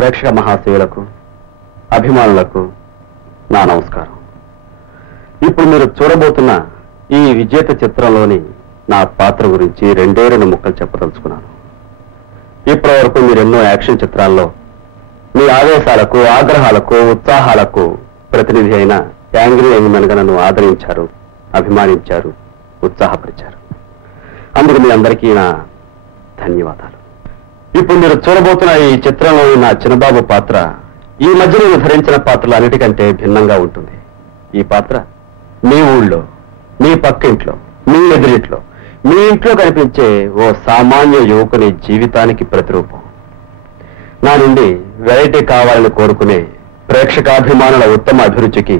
ప్రేక్షక మహాశయులకు అభిమానులకు నా నమస్కారం. ఇప్పుడు మీరు చూడబోతున్న ఈ విజేత చిత్రంలోని నా పాత్ర గురించి రెండు ముక్కలు చెప్పదలుచుకున్నాను. ఇప్పటి వరకు మీరు ఎన్నో యాక్షన్ చిత్రాల్లో మీ ఆవేశాలకు, ఆగ్రహాలకు, ఉత్సాహాలకు ప్రతినిధి అయిన యాంగ్రీ యంగ్ మెన్ గా నన్ను ఆదరించారు, అభిమానించారు, ఉత్సాహపరిచారు. అందుకు మీ అందరికీ నా ధన్యవాదాలు. ఇప్పుడు మీరు చూడబోతున్న ఈ చిత్రంలోని నా చిన్నబాబు పాత్ర ఈ మధ్య నేను ధరించిన పాత్రలు అన్నిటికంటే భిన్నంగా ఉంటుంది. ఈ పాత్ర మీ ఊళ్ళో, మీ పక్కింట్లో, మీ ఎదురింట్లో, మీ ఇంట్లో కనిపించే ఓ సామాన్య యువకుని జీవితానికి ప్రతిరూపం. నా నుండి వెరైటీ కావాలని కోరుకునే ప్రేక్షకాభిమానుల ఉత్తమ అభిరుచికి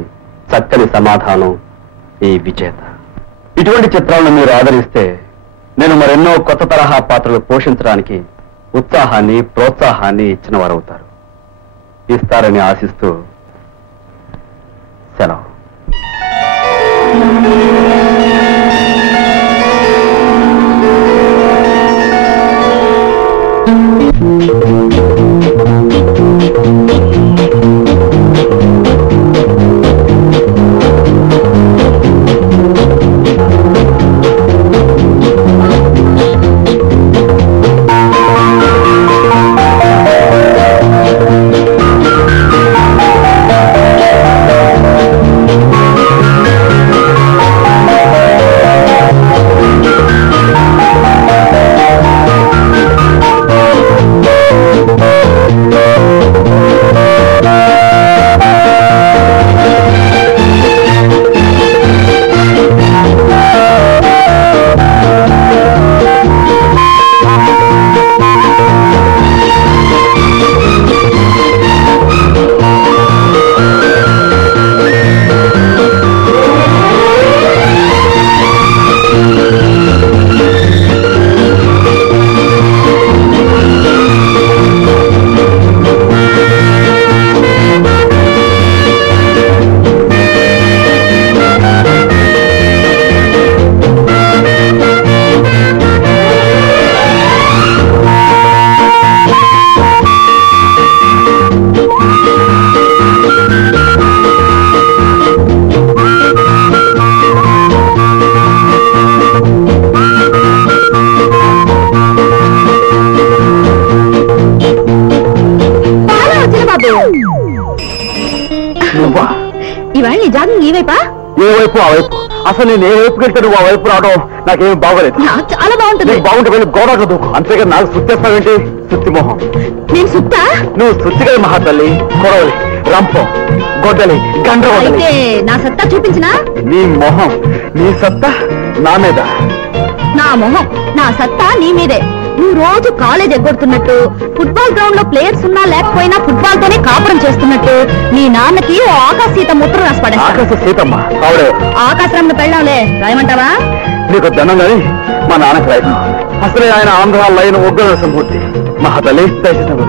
చక్కని సమాధానం ఈ విజేత. ఇటువంటి చిత్రాలను మీరు ఆదరిస్తే నేను మరెన్నో కొత్త తరహా పాత్రలు పోషించడానికి ఉత్సాహాన్ని, ప్రోత్సాహాన్ని ఇచ్చిన వారవుతారు. ఇస్తారని ఆశిస్తూ సెలవు. అసలు నేను ఏ వైపుకి వెళ్తే నువ్వు ఆ వైపు రావడం నాకేమి బాగోలేదు. చాలా బాగుంటుంది. బాగుంటే వెళ్ళి గోడకు దూకు. అంతేగా నాకు సుత్తేస్తావేంటి? సుత్తి మొహం. నేను సుత్తా? నువ్వు సుత్తిగా మహాతల్లి, కొడవలి, రంపం, గొడ్డలి, గండ్రగొడ్డలి. నా సత్తా చూపించినా? నీ మొహం, నీ సత్తా నా మీద. నా మొహం, నా సత్తా నీ మీదే. నువ్వు రోజు కాలేజ్ ఎగ్గొడుతున్నట్టు, ఫుట్బాల్ గ్రౌండ్ లో ప్లేయర్స్ ఉన్నా లేకపోయినా ఫుట్బాల్ తోనే కాపురం చేస్తున్నట్టు నీ నాన్నకి ఓ ఆకాశ సీత ముద్ర రాసిపడే. ఆకాశ సీతమ్మ ఆకాశరామును పెళ్ళాంలే, రాయమంటావా? నీకు దండం గాని మా నాన్నకి రాయను. అసలే ఆయన ఆంధ్ర లైన్ ఉగ్ర నరసింహమూర్తి. మహాతల్లి దయచేసి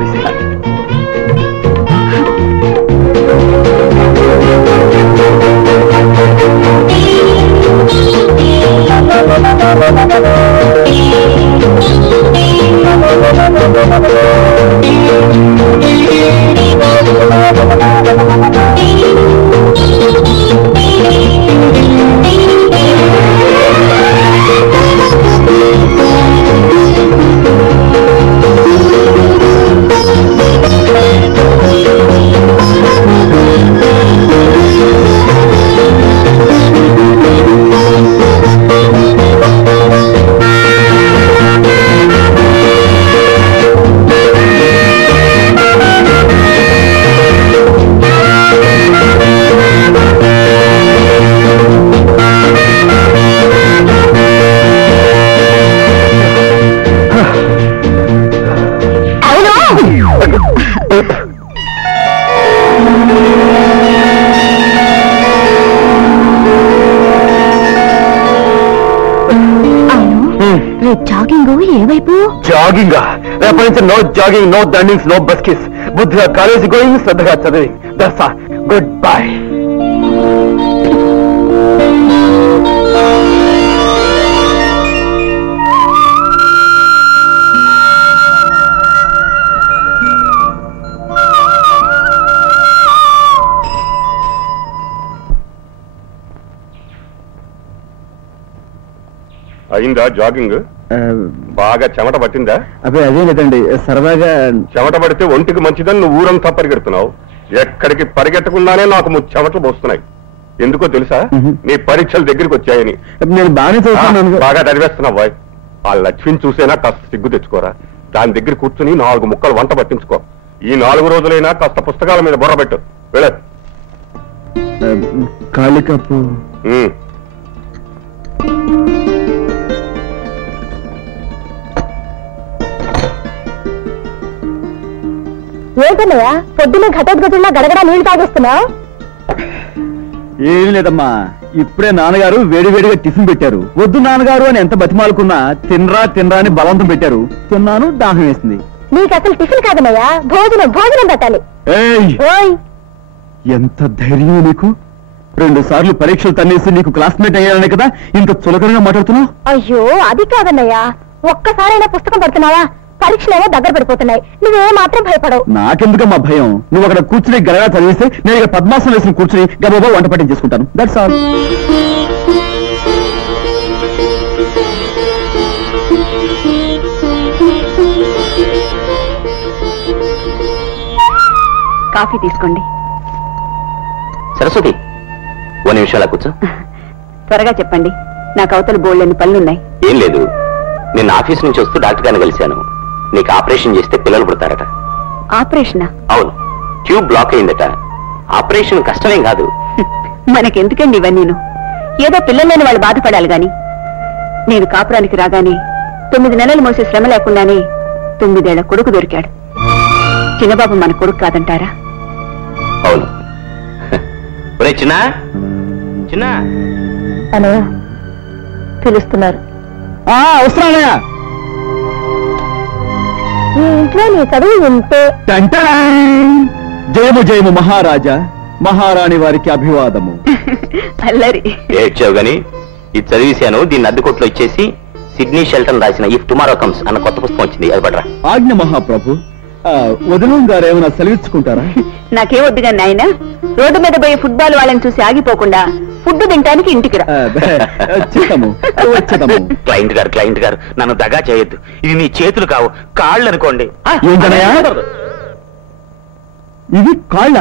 జాగింగ్. రేపటి నుంచి నో జాగింగ్, నో దండింగ్స్, నో బస్కిస్. బుద్ధిగా కాలేజీ గోయింగ్, శ్రద్ధగా చదివింగ్. That's all. Good bye. అయిందా జాగింగ్? బాగా చెమట పట్టిందా? అదే అదే లేదండి, సరదాగా. చెమట పడితే ఒంటికి మంచిదని నువ్వు ఊరంతా పరిగెడుతున్నావు. ఎక్కడికి పరిగెట్టకుండానే నాకు చెమటలు పోస్తున్నాయి. ఎందుకో తెలుసా? నీ పరీక్షలు దగ్గరికి వచ్చాయని. నేను బాగానే చదువుతున్నాను. బాగా చదివేస్తున్నావు బాయ్. ఆ లక్ష్మిని చూసేనా కాస్త సిగ్గు తెచ్చుకోరా. దాని దగ్గర కూర్చుని 4 ముక్కలు వంట పట్టించుకో. ఈ 4 రోజులైనా కాస్త పుస్తకాల మీద బుర్ర పెట్టు. వెళ్ళ. కాళికప్పు. ఏంటన్నయ్యా పొద్దున్న ఘటోద్గతుల్లా గడగడా నీళ్లు తాగేస్తున్నావు? ఏం లేదమ్మా, ఇప్పుడే నాన్నగారు వేడివేడిగా టిఫిన్ పెట్టారు. వద్దు నాన్నగారు అని ఎంత బతిమాలుకున్నా తినరా తినరా అని బలవంతం పెట్టారు. తిన్నాను, దాహం వేసింది. నీకు అసలు టిఫిన్ కాదన్నయ్యా, భోజనం పెట్టాలి. ఎంత ధైర్యం నీకు! 2 సార్లు పరీక్షలు తన్నేసి నీకు క్లాస్మేట్ అయ్యానే కదా ఇంత చులకనగా మాట్లాడుతున్నావు? అయ్యో అది కాదన్నయ్యా, ఒక్కసారైనా పుస్తకం పడుతున్నావా? పరీక్షలేమో దగ్గర పడిపోతున్నాయి, నువ్వే మాత్రం భయపడవు. నాకెందుకమ్మా భయం? నువ్వు అక్కడ కూర్చుని గలగా చదివిస్తే నేను ఇక్కడ పద్మాసనం వేసుకుని కూర్చుని గబగబా వంట పట్టించేసుకుంటాను. That's all. కాఫీ తీసుకోండి. సరస్వతి, 1 నిమిషం అలా కూర్చో. త్వరగా చెప్పండి, నాకు అవతల బోల్డెన్ని పనులున్నాయి. ఏం లేదు, నిన్న ఆఫీస్ నుంచి వస్తూ డాక్టర్ గారిని కలిశాను. నీకు ఆపరేషన్ చేస్తే పిల్లలు పుడతారట. ఆపరేషనా? అవును, ట్యూబ్ బ్లాక్ అయిందట. ఆపరేషన్ కష్టమేం కాదు. మనకెందుకండి ఇవన్నీను? ఏదో పిల్లల్లేని వాళ్ళు బాధపడాలి గాని. నేను కాపురానికి రాగానే 9 నెలలు మోసే శ్రమ లేకుండానే 9 ఏళ్ల కొడుకు దొరికాడు. చిన్నబాబు మన కొడుకు కాదంటారా? అవును. ఒరే చిన్న చిన్న అనయ్య పిలుస్తున్నారు. వస్తున్నానయ్యా. ఈ ఇంట్లో నీ చదువు ఉంటే. జయము జయము మహారాజా, మహారాణి వారికి అభివాదము. అల్లరి ఏడ్చావు గాని ఇది చదివేశాను. దీన్ని అద్దెకొట్లో ఇచ్చేసి సిడ్నీ షెల్టన్ రాసిన ఇఫ్ టుమారో కమ్స్ అన్న కొత్త పుస్తకం వచ్చింది, అది పడరా. ఆజ్ఞ మహాప్రభు. వదినం గారు ఏమైనా సెలవిచ్చుకుంటారా? నాకేం వద్దుగా నాయన, రోడ్డు మీద పోయి ఫుట్బాల్ వాళ్ళని చూసి ఆగిపోకుండా ఫుడ్ తింటానికి ఇంటికి రా. క్లయింట్ గారు నన్ను దగా చేయొద్దు. ఇది నీ చేతులు కావు, కాళ్ళు అనుకోండి. ఇవి కాళ్ళ?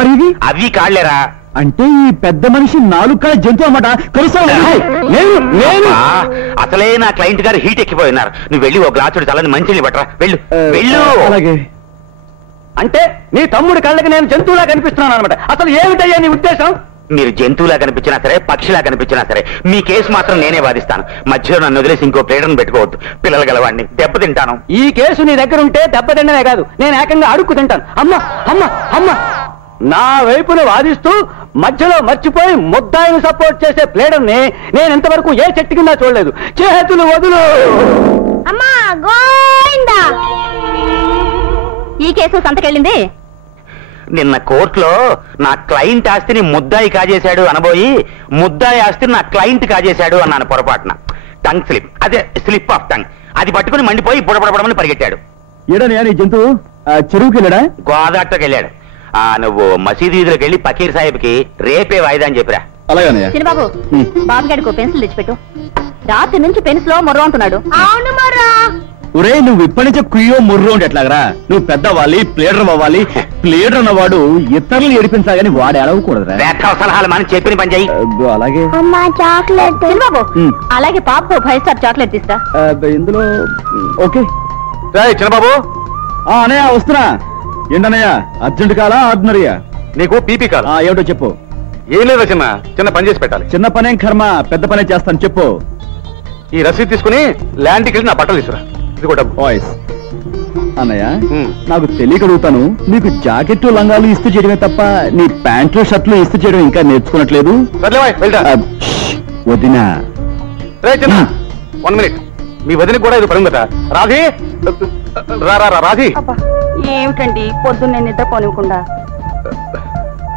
మరి ఇవి? అవి కాళ్ళేరా. అంటే ఈ పెద్ద మనిషి 4 కాళ్ళ జంతువు అన్నమాట. అసలే నా క్లయింట్ గారు హీట్ ఎక్కిపోయినారు. నువ్వు వెళ్ళి ఓ గ్లాసుడు చల్లని మంచిని పట్టరా. వెళ్ళు వెళ్ళు. అలాగే. అంటే నీ తమ్ముడి కళ్ళకి నేను జంతువులా కనిపిస్తున్నాను అనమాట. అసలు ఏమిటయ్యా నీ ఉద్దేశం? మీరు జంతువులా కనిపించినా సరే, పక్షిలా కనిపించినా సరే, మీ కేసు మాత్రం నేనే వాదిస్తాను. మధ్యలో నన్ను వదిలేసి ఇంకో ప్లేడర్ని పెట్టుకోవద్దు. పిల్లలు గలవాడిని దెబ్బతింటాను. ఈ కేసు నీ దగ్గర ఉంటే దెబ్బతిండమే కాదు, నేను ఏకంగా అడుక్కు తింటాను. అమ్మ అమ్మ అమ్మ, నా వైపును వాదిస్తూ మధ్యలో మర్చిపోయి ముద్దాయిని సపోర్ట్ చేసే ప్లేడర్ని నేను ఇంతవరకు ఏ చెట్టు కింద చూడలేదు. చేతులు వదులు. అమ్మా గోయిందా, ఈ కేసు సంతకెళ్ళింది. నిన్న కోర్టులో నా క్లయింట్ ఆస్తిని ముద్దాయి కాజేశాడు అనబోయి ముద్దాయి ఆస్తిని నా క్లయింట్ కాజేశాడు అన్నాను పొరపాటున. టంగ్ స్లిప్, అదే స్లిప్ ఆఫ్ టంగ్. అది పట్టుకుని మండిపోయి బుడబడబడమని పరిగెట్టాడు. ఏడని నీ జంతువు చెరువుకి వెళ్ళాడా? గోదాటకి వెళ్ళాడు. నువ్వు మసీదు వీధిలోకి వెళ్ళి పకీర్ సాహెబ్కి రేపే వాయిదా అని చెప్పిరా. అలాగే. చిన్నబాబు, బాబు గారికి పెన్సిల్ తెచ్చిపెట్టు. రాత్రి నుంచి పెన్సిల్ మొర్రో అంటున్నాడు. అవును మొర్రా. ఒరే, నువ్వు ఇప్పటి నుంచే కుయ్యో ముర్రో అంటే ఎట్లాగరా? నువ్వు పెద్ద అవ్వాలి, ప్లేడర్ అవ్వాలి. ప్లేడర్ అన్నవాడు ఇతరులు ఏడిపించాలి కానీ వాడు ఎడవకూడదురా. సలహాలు మనం చెప్పిన పని చెయ్యి. అలాగే. అమ్మా చాక్లెట్. చిన్నబాబు, అలాగే పాపకు 5 స్టార్ చాక్లెట్ తీస్తా. ఇందులో ఓకే. చిన్నబాబు. అన్నయ్య వస్తున్నా. ఏంటన్నయ్య, అర్జెంట్ కాలా ఆర్డినరీయా? నీకు పీపీ కాదు. ఏమిటో చెప్పు. ఏం లేదా చిన్న పని చేసి పెట్టాలి. చిన్న పనేం కర్మ, పెద్ద పనే చేస్తాను. చెప్పు. ఈ రసీదు తీసుకుని ల్యాండ్కి వెళ్ళి నా బట్టలు తీసుకురా. ఇది కూడా వాయిస్. అన్నయ్య, నాకు తెలియక అడుగుతాను, నీకు జాకెట్ లంగాలు ఇస్త్రీ చేయడమే తప్ప నీ ప్యాంట్లు షర్ట్లు ఇస్త్రీ చేయడం ఇంకా నేర్చుకున్నట్లేదు? వదినా. 1 మినిట్. మీ వదినకి కూడా ఇది పని ఉందట. రాధి, రాధి. ఏమిటండి పొద్దున్నే నిద్రపోనివ్వకుండా?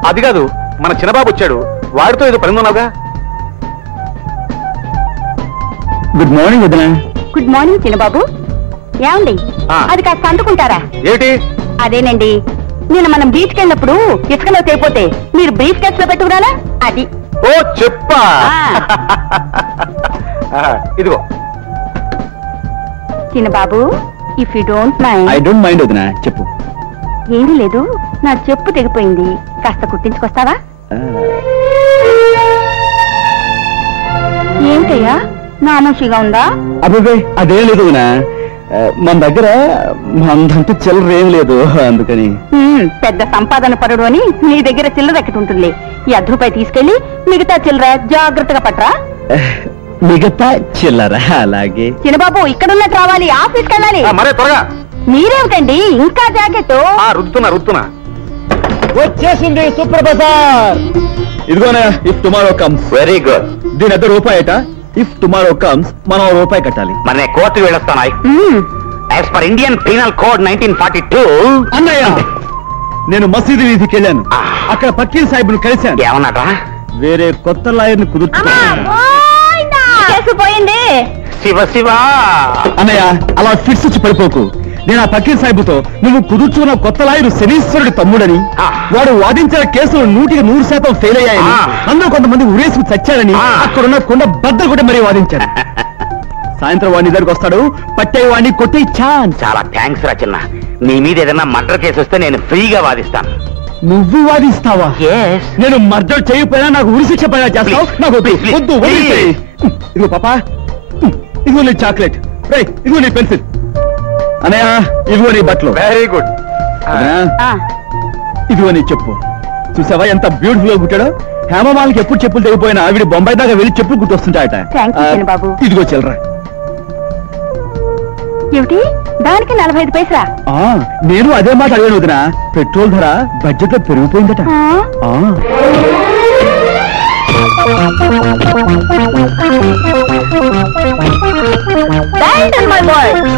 అది కాదు, మన చిన్నబాబు వచ్చాడు, వాడితో ఏదో పని ఉన్నావుగా. గుడ్ మార్నింగ్ వదినా. గుడ్ మార్నింగ్ చిన్నబాబు. ఏమండి, అది కాస్త అందుకుంటారా? ఏమిటి? అదేనండి, నిన్న మనం బీచ్కి వెళ్ళినప్పుడు ఇసుకలో తేపోతే మీరు బ్రీఫ్ కేస్ లో పెట్టుకురాలా? అది. ఓ చెప్పా. ఇదిగో. చిన్న బాబు, if you don't mind. I don't mind వదినా, చెప్పు. ఏమీ లేదు, నా చెప్పు తెగిపోయింది, కాస్త కుట్టించుకొస్తావా? ఏమిటయ్యా, నామోషిగా ఉందా? అబ్బాయి అదేం లేదు వదినా, మన దగ్గర మందంటూ చిల్లర ఏం లేదు, అందుకని. పెద్ద సంపాదన పరుడు అని నీ దగ్గర చిల్లర ఎక్కటి ఉంటుంది. ఈ ₹1 తీసుకెళ్లి మిగతా చిల్లర జాగ్రత్తగా పట్రా. మిగతా చిల్లర అలాగే. చిన్నబాబు, ఇక్కడ ఉన్నట్టు రావాలి, ఆఫీస్కి వెళ్ళాలి. మరే త్వరగా. మీరేమిటండి ఇంకా జాకెట్? రుద్దుతున్నా. వచ్చేసింది సూపర్ బజార్. ఇదిగోనా, if tomorrow comes. Very good. దీని ఎంత రూపాయట. ఇఫ్ టుమారో కమ్స్ మనం ₹1 కట్టాలి. మరి నేను కోర్టుకు వెళ్ళొస్తాను. As per Indian penal code 1942. అన్నయ్య, నేను మసీదు వీధికి వెళ్ళాను, అక్కడ పక్కీల్ సాహిబ్ను కలిశాను. ఏమన్నారా? వేరే కొత్త లాయర్ని కుదుర్చుకున్నాను. పోయింది. శివ శివ. అన్నయ్య, అలా ఫిట్స్ వచ్చి పడిపోకు. నేను ఆ పక్కీల్ సాహిబుతో నువ్వు కుదుర్చుకున్న కొత్త లాయరు శనీశ్వరుడి తమ్ముడని, వాడు వాదించిన కేసులు 100% ఫెయిల్ అయ్యాయని, అందులో కొంతమంది ఉరేసుకు చచ్చారని అక్కడున్న కొండ బద్దలు కూడా మరీ వాదించారు. సాయంత్రం వాడిని దగ్గరకు వస్తాడు, పట్టే వాడిని కొట్టే ఛాన్స్. చాలా థ్యాంక్స్ రా చిన్న. నీ మీద ఏదైనా మర్డర్ కేసు వస్తే నేను ఫ్రీగా వాదిస్తాను. నువ్వు వాదిస్తావా? నేను మర్డర్ చేయకపోయినా నాకు ఉరిశిక్ష పడినా చేస్తావు. నాకు వద్దు. ఇదిగో పాపా, ఇదిగో నీ చాక్లెట్, ఇదిగో నీ పెన్సిల్. అనయ్య, ఇదిగో నీ బట్టలు. Very good. ఇదిగో నీ చెప్పు. చూసావా ఎంత బ్యూటిఫుల్ గా కుట్టాడో. హేమమాలకి ఎప్పుడు చెప్పులు తెగిపోయినా వీడి బొంబాయి దాకా వెళ్ళి చెప్పులు కుట్టొస్తుంటాయట. ఇదిగో చిల్లరా. ఏమిటి, దానికి 45 పైసలా? నేను అదే మాట అడిగాను వదినా. పెట్రోల్ ధర బడ్జెట్ లో పెరిగిపోయిందట.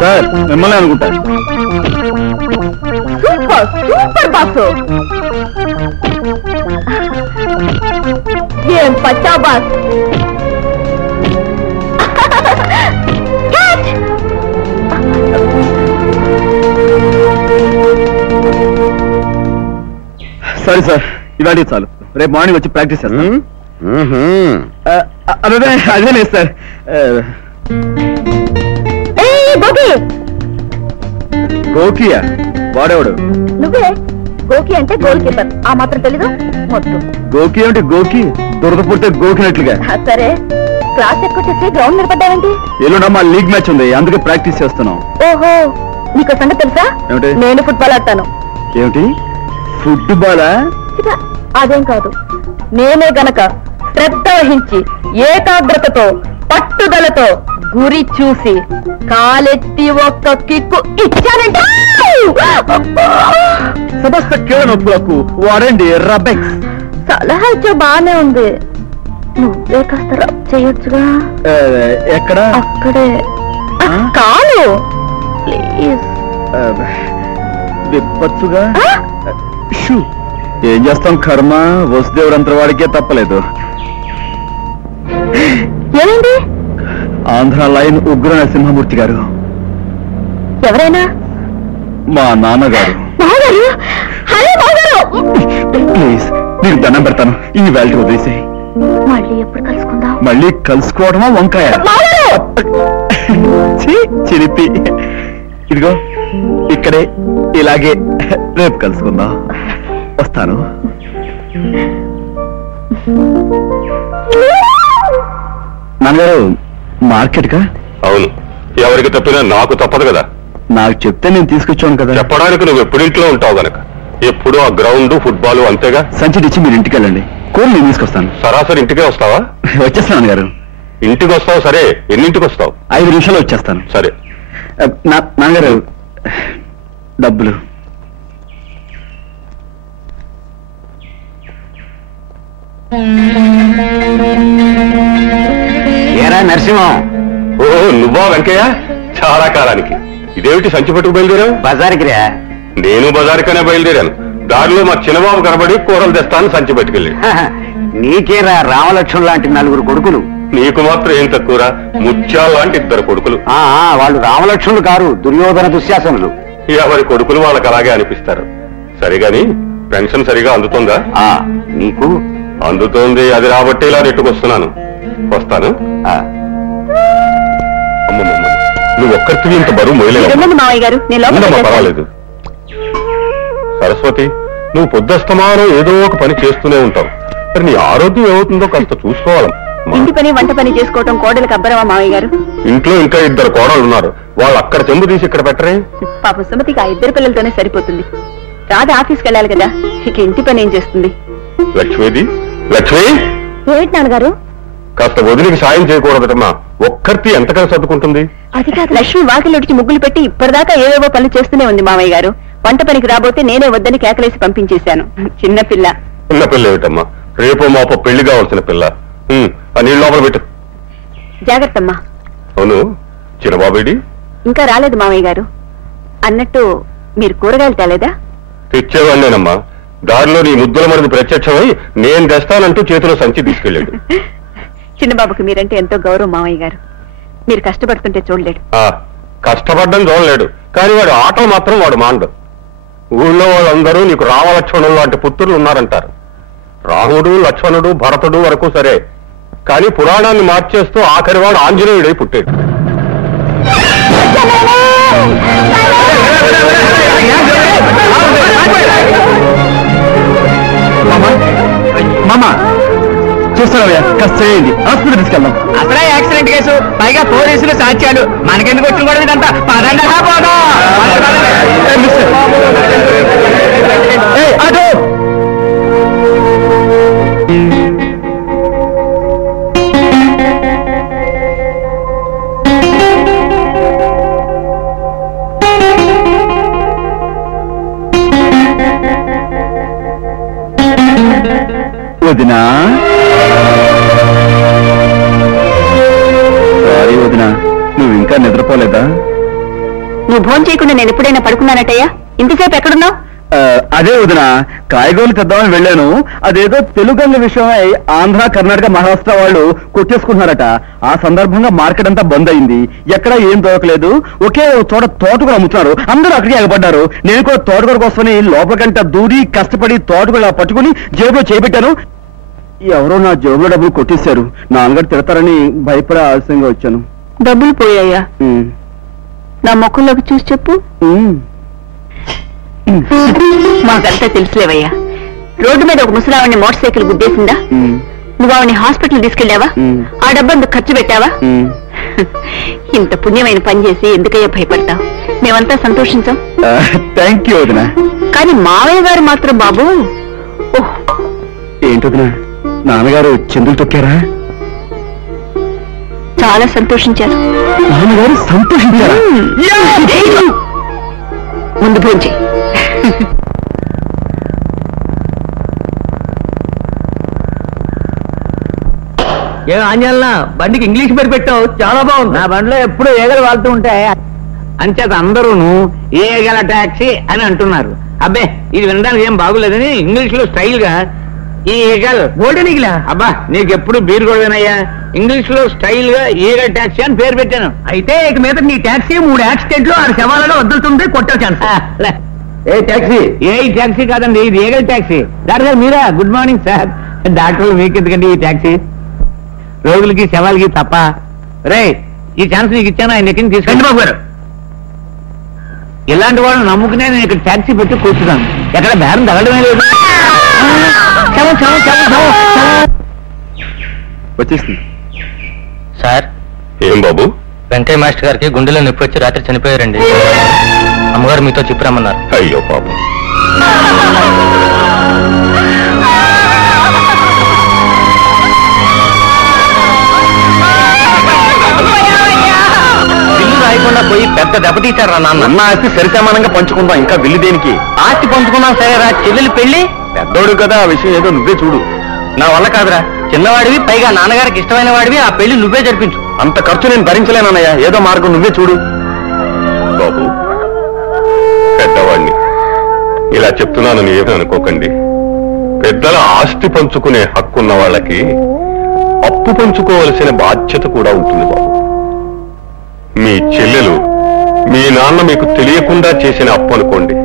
సార్, మిమ్మల్ని అనుకుంటా. Super super boss. ఏం పచ్చా బాస్. సరే సార్, ఇవాళ చాలు. రేపు మార్నింగ్ వచ్చి ప్రాక్టీస్ చేస్తాను. అదే లేదు సార్. గోకియా? వాడేవాడు? నువ్వే. గోకి అంటే గోల్ కీపర్, ఆ మాత్రం తెలీదు? మొత్తం గోకి అంటే గోకి దురద పుడితే గోకినట్లుగా. సరే, క్లాస్ ఎక్కువచ్చేసి గ్రౌండ్ నిలబడ్డావేంటి? ఎల్లుండి మా లీగ్ మ్యాచ్ ఉంది, అందుకే ప్రాక్టీస్ చేస్తున్నాం. ఓహో, నీకు సంగతి తెలుసా? ఏమిటి? నేను ఫుట్బాల్ ఆడతాను. ఏమిటి, ఫుట్బాలా? అదేం కాదు, నేనే గనక శ్రద్ధ వహించి ఏకాగ్రతతో పట్టుదలతో గురి చూసి కాలెత్తి ఒక్క కిక్కు ఇచ్చానంటే సమస్త కీళ్ళ నొప్పులకు వాడండి రబ్బెక్స్. సలహా ఇచ్చా బానే ఉంది, నువ్వే కాస్త రబ్ చేయొచ్చుగా. ఎక్కడ? అక్కడే. కాలు ప్లీజ్. విప్పచ్చుగా. ఏం చేస్తాం, కర్మ వసుదేవుడంత వాడికే తప్పలేదు. ఏమైంది? ఆంధ్ర లైన్ ఉగ్ర నరసింహమూర్తి గారు. ఎవరైనా? మా నాన్నగారు. ప్లీజ్, నీకు దండం పెడతాను, ఈ వేళ వదిలేసి. మళ్ళీ ఎప్పుడు కలుసుకుందాం? మళ్ళీ కలుసుకోవడమా వంకాయ? చిలిపి. ఇదిగో ఇక్కడే ఇలాగే రేపు కలుసుకుందాం. వస్తాను. నాన్నగారు, మార్కెట్ కా? అవును, ఎవరికి తప్పినా నాకు తప్పదు కదా. నాకు చెప్తే నేను తీసుకొచ్చాను కదా. చెప్పడానికి నువ్వు ఎప్పుడు ఇంట్లో ఉంటావు గనక. ఎప్పుడు ఆ గ్రౌండ్ ఫుట్బాల్ అంతేగా. సంచి తెచ్చి మీరు ఇంటికి వెళ్ళండి, కూర నేను తీసుకొస్తాను. సరాసరి ఇంటికే వస్తావా? వచ్చేస్తాను గారు. ఇంటికి వస్తావు? సరే, ఎన్నింటికి వస్తావు? 5 నిమిషాలు వచ్చేస్తాను. సరే. నాన్నగారు, డబ్బులు. ఏరా నరసింహం? ఓ, నువ్వా వెంకయ్య? చాలా కాలానికి. ఇదేమిటి సంచి పట్టుకు బయలుదేరావు? బజార్కి రా. నేను బజార్కనే బయలుదేరాను. దారిలో మా చిన్నబాబు కనబడి కూరలు తెస్తాను సంచి పట్టుకెళ్ళి. నీకేరా రామలక్ష్మణ్ లాంటి 4 కొడుకులు. నీకు మాత్రం ఏం తక్కువరా, ముత్యాల లాంటి 2 కొడుకులు. వాళ్ళు రామలక్ష్మణులు కారు, దుర్యోధన దుశ్శాసనులు. ఎవరి కొడుకులు వాళ్ళకి అలాగే అనిపిస్తారు. సరిగాని పెన్షన్ సరిగా అందుతుందా? నీకు అందుతోంది. అది రాబట్టి ఇలా నెట్టుకొస్తున్నాను. వస్తాను. నువ్వు ఒక్కరితో ఇంత బరువు మొయలేదు. మావయ్య గారు పర్వాలేదు. సరస్వతి, నువ్వు పొద్దుస్తమానం ఏదో ఒక పని చేస్తూనే ఉంటావు. మరి నీ ఆరోగ్యం ఏమవుతుందో కాస్త చూసుకోవాలి. ఇంటి పని వంట పని చేసుకోవటం కోడలకు అబ్బరవా మావయ్య గారు? ఇంట్లో ఇంకా 2 కోడలు ఉన్నారు. వాళ్ళు అక్కడ చెంబు తీసి ఇక్కడ పెట్టరే. పాప సుమతికి ఆ 2 పిల్లలతోనే సరిపోతుంది. రాధ ఆఫీస్కి వెళ్ళాలి కదా, ఇక ఇంటి పని ఏం చేస్తుంది? లక్ష్మీది, లక్ష్మి ఏమిటి నాన్నగారు? కాస్త వదిలికి సాయం చేయకూడదటమ్మా. ఒక్కరితి ఎంతకని సర్దుకుంటుంది? అది కాదు, లక్ష్మి వాకిలిడిచి ముగ్గులు పెట్టి ఇప్పటిదాకా ఏవేవో పనులు చేస్తూనే ఉంది మావయ్య గారు. వంట పనికి రాబోతే నేనే వద్దని కేకలేసి పంపించేశాను. చిన్నపిల్ల. చిన్నపిల్ల ఏమిటమ్మా? రేపో మాపో పెళ్లి కావాల్సిన పిల్ల. ఆ నీళ్ళు లోపల పెట్టు. జాగ్రత్తమ్మా. అవును, చిన్నబాబేడి? ఇంకా రాలేదు మావయ్య గారు. అన్నట్టు మీరు కూరగాయలు తేలేదా? తెచ్చేవాడినేనమ్మా. దారిలో నీ ముద్దుల మరిది ప్రత్యక్షమై నేను తెస్తానంటూ చేతిలో సంచి తీసుకెళ్ళాడు. చిన్నబాబుకి మీరంటే ఎంతో గౌరవం మావయ్య గారు. మీరు కష్టపడుతుంటే చూడలేడు. కష్టపడ్డం చూడలేడు, కానీ వాడు ఆటలు మాత్రం వాడు మాండు. ఊళ్ళో వాళ్ళందరూ నీకు రామలక్ష్మణులు లాంటి పుత్రులు ఉన్నారంటారు. రాముడు, లక్ష్మణుడు, భరతుడు వరకు సరే, కానీ పురాణాన్ని మార్చేస్తూ ఆఖరివాడు ఆంజనేయుడై పుట్టాడు. మామా చూస్తావయ్యా, కష్టమైంది. హాస్పిటల్ తీసుకెళ్దాం. అసలే యాక్సిడెంట్ కేసు, పైగా పోలీసులు సాక్ష్యాలు. మనకెందుకు వచ్చిన కూడా ఇదంతా? పదండి పోదా. అదో వదినా, సారీ వదినా, నువ్వు ఇంకా నిద్రపోలేదా? నువ్వు భోజనం చేయకుండా నేను ఎప్పుడైనా పడుకున్నానటయ్యా? ఇంతసేపు ఎక్కడున్నావు? అదే వదినా, కాయగూరలు తెద్దామని వెళ్ళాను. అదేదో తెలుగంగ విషయమై ఆంధ్ర, కర్ణాటక, మహారాష్ట్ర వాళ్ళు కొట్టేసుకుంటున్నారట. ఆ సందర్భంగా మార్కెట్ అంతా బంద్ అయింది. ఎక్కడ ఏం దొరకలేదు. ఒకే చోట తోటకూర అమ్ముతున్నారు. అందరూ అక్కడికి ఎగబడ్డారు. నేను కూడా తోటకూర కోసమని లోపలికంట దూరి కష్టపడి తోటకూర పట్టుకుని జేబులో చేపెట్టాను. ఎవరో నా జేబులో డబ్బులు కొట్టేశారు. నాన్నగారు తిడతారని భయపడే ఆలస్యంగా వచ్చాను. డబ్బులు పోయాయా? నా ముఖంలోకి చూసి చెప్పు. మాకంతా తెలుసులేవయ్యా. రోడ్డు మీద ఒక ముసలావాడిని మోటార్ సైకిల్ గుద్దేసిందా? నువ్వు ఆవిని హాస్పిటల్ తీసుకెళ్లావా? ఆ డబ్బందుకు ఖర్చు పెట్టావా? ఇంత పుణ్యమైన పని చేసి ఎందుకయ్యా భయపడతావు? మేమంతా సంతోషించాం. థ్యాంక్ యూ వదినా. కానీ మావయ్య గారు మాత్రం బాబు. ఏంటొదినా, నాన్నగారు చిందులు తొక్కారా? చాలా సంతోషించారు. నాన్నగారు సంతోషించారా? ముందు భోంచి. ఏ ఆంజల, బండికి ఇంగ్లీష్ పేరు పెట్టావు, చాలా బాగుంది. నా బండిలో ఎప్పుడు ఏగలు వాళ్తూ ఉంటాయి. అంచేత అందరూను ఏగల టాక్సీ అని అంటున్నారు. అబ్బే, ఇది వినడానికి ఏం బాగులేదని ఇంగ్లీష్ లో స్టైల్ గా ఈ ఈగల్ గోల్డెన్ ఈగలా. అబ్బా, నీకెప్పుడు బీర్ గొడవేనయ్యా. ఇంగ్లీష్ లో స్టైల్ గా ఈగల్ టాక్సీ అని పేరు పెట్టాను. అయితే ఇక మీద నీ టాక్సీ 3 యాక్సిడెంట్లు 6 శవాలలో వదులుతుంది. కొట్టొచ్చాను. ఏ టాక్సీ? ఏ టాక్సీ కాదండి, ఇది ఈగల్ టాక్సీ. డాక్టర్ గారు మీరా? Good morning sir. డాక్టర్లు మీకు ఎందుకండి ఈ టాక్సీ? రోగులకి శవాలకి తప్ప. రే, ఈ ఛాన్స్ నీకు ఇచ్చాను, ఆయన ఎక్కడికి తీసుకెళ్ళి బాబు గారు. ఇలాంటి వాళ్ళని నమ్ముకునే నేను ఇక్కడ టాక్సీ పెట్టి కూర్చున్నాను. ఎక్కడ బేరం తగలడమే లేదు. వచ్చేస్తుంది సార్. ఏం బాబు? వెంకయ్య మాస్టర్ గారికి గుండెలో నొప్పి వచ్చి రాత్రి చనిపోయారండి. అమ్మగారు మీతో చెప్పరమ్మన్నారు. అయ్యో పాపం. బిల్లు రాయకుండా పోయి పెద్ద దెబ్బతీశారా నాన్న. అన్న ఆస్తి సరిసమానంగా పంచుకుందాం, ఇంకా బిల్లు దేనికి? ఆస్తి పంచుకున్నాం సరేరా, చెల్లెలు పెళ్లి. పెద్దోడు కదా, ఆ విషయం ఏదో నువ్వే చూడు. నా వల్ల కాదురా, చిన్నవాడివి, పైగా నాన్నగారికి ఇష్టమైన వాడివి. ఆ పెళ్లి నువ్వే జరిపించు. అంత ఖర్చు నేను భరించలేనన్నయ్య, ఏదో మార్గం నువ్వే చూడు. బాబు, పెద్దవాడిని ఇలా చెప్తున్నానని ఏమీ అనుకోకండి. పెద్దల ఆస్తి పంచుకునే హక్కున్న వాళ్ళకి అప్పు పంచుకోవలసిన బాధ్యత కూడా ఉంటుంది బాబు. మీ చెల్లెలు మీ నాన్న మీకు తెలియకుండా చేసిన అప్పు అనుకోండి.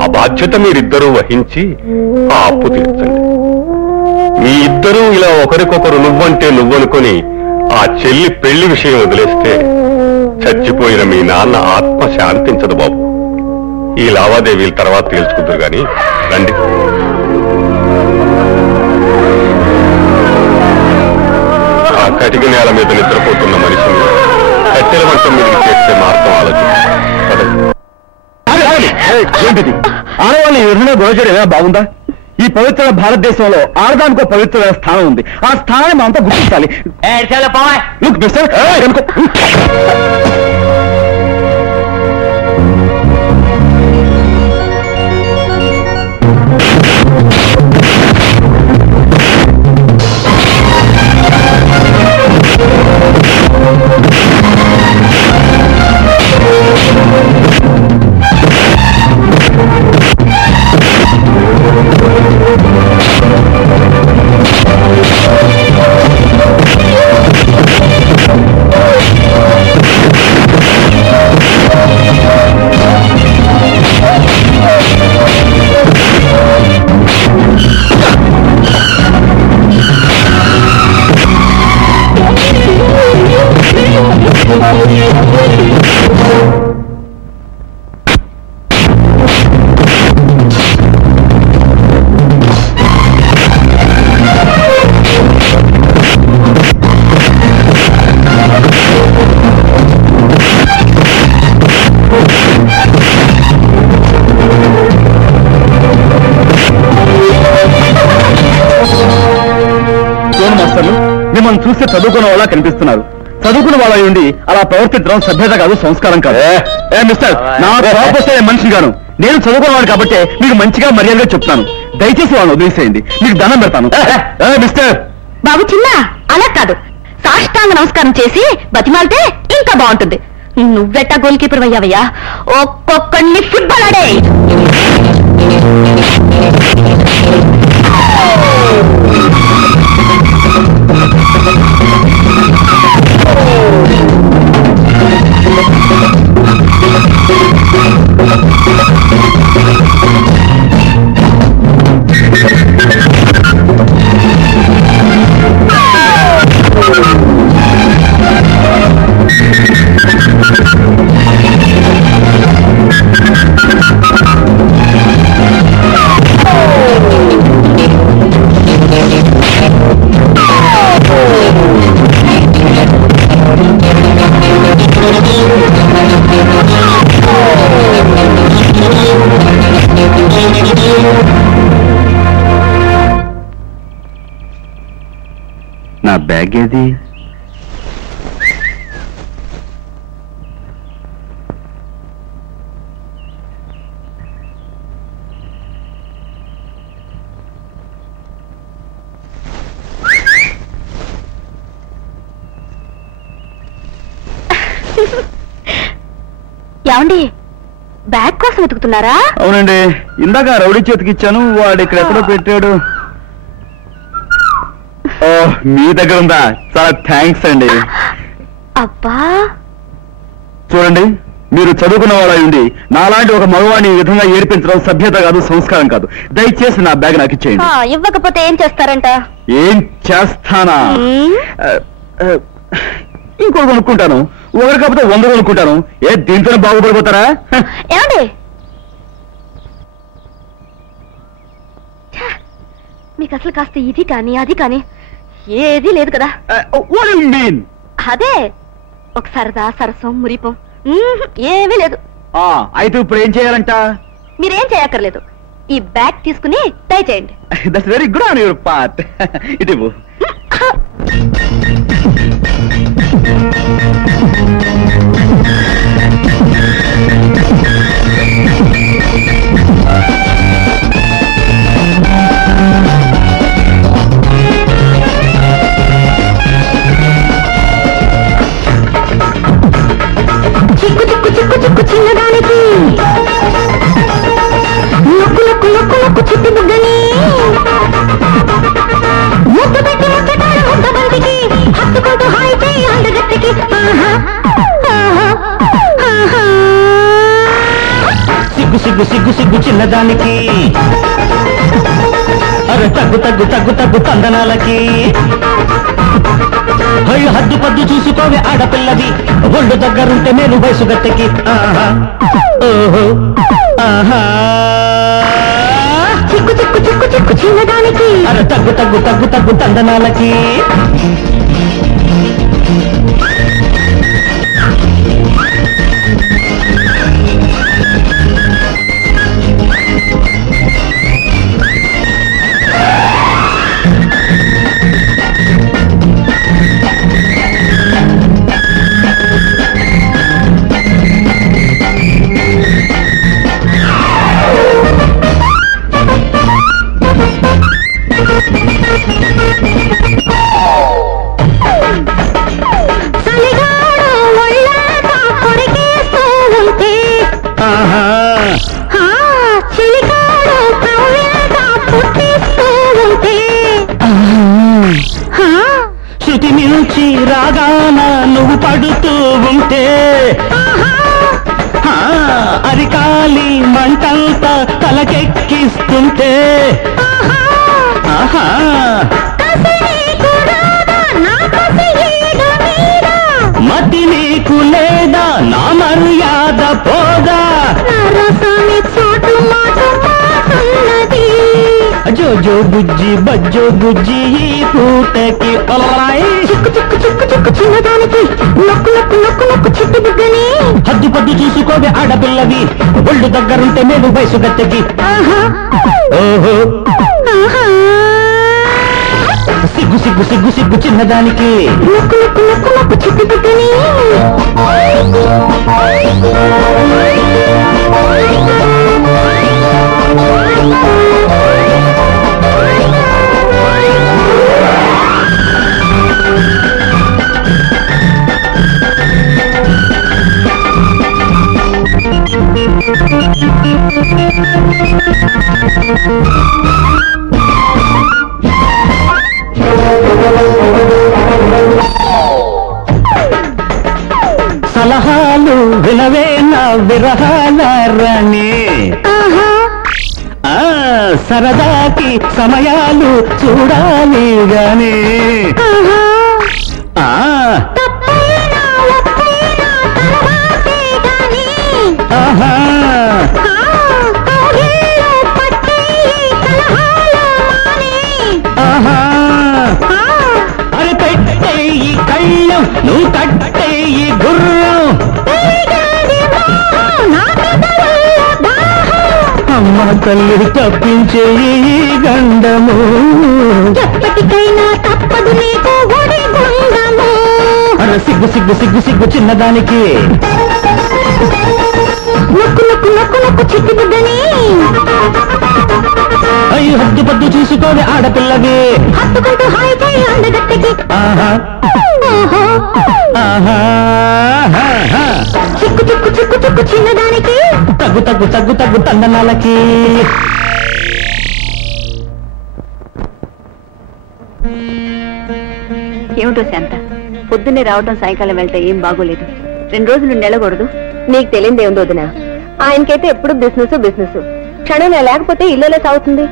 ఆ బాధ్యత మీరిద్దరూ వహించి ఆ అప్పు తీర్చండి. మీ ఇద్దరూ ఇలా ఒకరికొకరు నువ్వంటే నువ్వనుకొని ఆ చెల్లి పెళ్లి విషయం వదిలేస్తే చచ్చిపోయిన మీ నాన్న ఆత్మ శాంతించదు బాబు. ఈ లావాదేవీల తర్వాత తేల్చుకుందరు గాని రండి. ఆ కటిక నేల మీద నిద్రపోతున్న మనిషిని కట్టెల మంచం మీదకి చేస్తే మార్గం ఆలోచించండి. ఏంటిది? ఆడవాళ్ళు ఎవరైనా గొడవ చేయడం బాగుందా? ఈ పవిత్ర భారతదేశంలో ఆడదానికో పవిత్రమైన స్థానం ఉంది. ఆ స్థానాన్ని మనంతా గుర్తించాలి. లుక్ మిస్టర్, మిమ్మల్ని చూస్తే చదువుకున్న వాళ్ళ కనిపిస్తున్నారు. చదువుకున్న వాళ్ళ ఉండి అలా ప్రవర్తించడం సభ్యత కాదు, సంస్కారం కాదు. మిస్టర్, నా ప్రాపర్టీ మనిషిని గాను నేను చదువుకున్నవాడు కాబట్టి మీకు మంచిగా మర్యాదగా చెప్తాను. దయచేసి వాళ్ళని వదిలేసేయండి, మీకు దండం పెడతాను. మిస్టర్ బాబు చిన్న అలా కాదు, సాష్టాంగ నమస్కారం చేసి బతిమాలితే ఇంకా బాగుంటుంది. నువ్వెట్టా గోల్ కీపర్ అయ్యావయ్యా, ఒక్కొక్కడిని ఫుట్బాల్ ఆడే. నా బ్యాగ్ ఏది? ఏమండి, బ్యాగ్ కోసం వెతుకుతున్నారా? అవునండి, ఇందాక రౌడీ చేతికి ఇచ్చాను, వాడు ఇక్కడ ఎక్కడో పెట్టాడు. మీ దగ్గర ఉందా? చాలా థ్యాంక్స్ అండి. అబ్బా చూడండి, మీరు చదువుకున్న వాళ్ళ ఉండి నాలాంటి ఒక మగవాడిని ఈ విధంగా ఏడిపించడం సభ్యత కాదు, సంస్కారం కాదు. దయచేసి నా బ్యాగ్ నాకు ఇచ్చేయండి. ఇవ్వకపోతే ఏం చేస్తారంట? ఏం చేస్తానా? ఇంకోటి కొనుక్కుంటాను, ఒకటి కాకపోతే 100 కొనుక్కుంటాను. దీంతోనే బాగుపడిపోతారా? ఏమండి, మీకు అసలు కాస్త ఇది కానీ అది కానీ ఏదీ లేదు కదా? అదే ఒక సరదా సరసం మురిపం ఏమీ లేదు. అయితే ఇప్పుడు ఏం చేయాలంట? మీరేం చేయక్కర్లేదు, ఈ బ్యాగ్ తీసుకుని దయచేయండి. That's very good on your part. It ఇవ్వు. చిక్కు చిక్కు చిక్కు చిక్కు చిన్నదానికి నొక్కు నొక్కు నొక్కు నొక్కు చిట్టి బుగ్గని ముద్దు పెట్టి ముద్దటాడు ముద్ద బంతికి హత్తుకుంటూ హాయి చేయి అందగత్తికి. సిగ్గు సిగ్గు సిగ్గు సిగ్గు చిన్నదానికి అరే తగ్గు తగ్గు తగ్గు తగ్గు తందనాలకి హద్దు పద్దు చూసుకోవే ఆడపిల్లవి ఒళ్ళు దగ్గరుంటే నేను వయసు గట్టకి ఆహా ఓహో ఆహా చిక్కు చిక్కు చిక్కు చిక్కు చిన్నదానికి అరే తగ్గు తగ్గు తగ్గు తగ్గు తందనాలకి శృతి మించి రాగాన నువ్వు పడుతూ ఉంటే అరికాలి మంటంతా తలకెక్కిస్తుంటే ఆహా మతి నీకు లేదా నా మర్యాద పోదా జోజో బుజ్జి బజ్జో బుజ్జి ఈ పూటకి చిక్కు చిక్కు చిక్కు చిక్కు చిన్నదానికి నొక్కు నొక్కు నొక్కు నొక్కు చిట్టు బుగ్గని హద్దు పద్దు చూసుకోవే ఆడపిల్లవి ఒళ్ళు దగ్గరుంటే నేను వయసు గట్టకి ఓహో సిగ్గు సిగ్గు సిగ్గు సిగ్గు చిన్నదానికి నొక్కు నొక్కు నొక్కు నొక్కు చిట్టు బుగ్గని సలహాలు వినవే నా విరహాల రాణి సరదాకి సమయాలు చూడాలి గాని ఆహా అరే పెట్టే ఈ కళ్ళం నువ్వు కట్టే ఈ గుర్రం అమ్మ తల్లి తప్పించే ఈ గండము ఎప్పటికైనా తప్పదు నీకు ఒడి గుండము అరే సిగ్గు సిగ్గు సిగ్గు సిగ్గు చిన్నదానికి నొక్కు నొక్కు నొక్కు నొక్కు చిట్టి బుగ్గని అయ్యి హద్దు పద్దు చూసుకోవే ఆడపిల్లవి హత్తుకుంటూ హాయి చేయి అందగత్తెకి ఆహా ఆహా చిక్కు చిక్కు చిక్కు చిక్కు చిన్నదానికి తగ్గు తగ్గు తగ్గు తగ్గు తందనాలకి ఏమిటో శాంత పొద్దున్నే రావటం సాయంకాలం వెళ్తే ఏం బాగోలేదు 2 రోజులు నెలకూడదు. నీకు తెలియదే ఉందో వదినా, ఆయనకైతే ఎప్పుడు బిజినెస్ బిజినెస్, క్షణం లేకపోతే ఇల్లులో సాగుతుంది.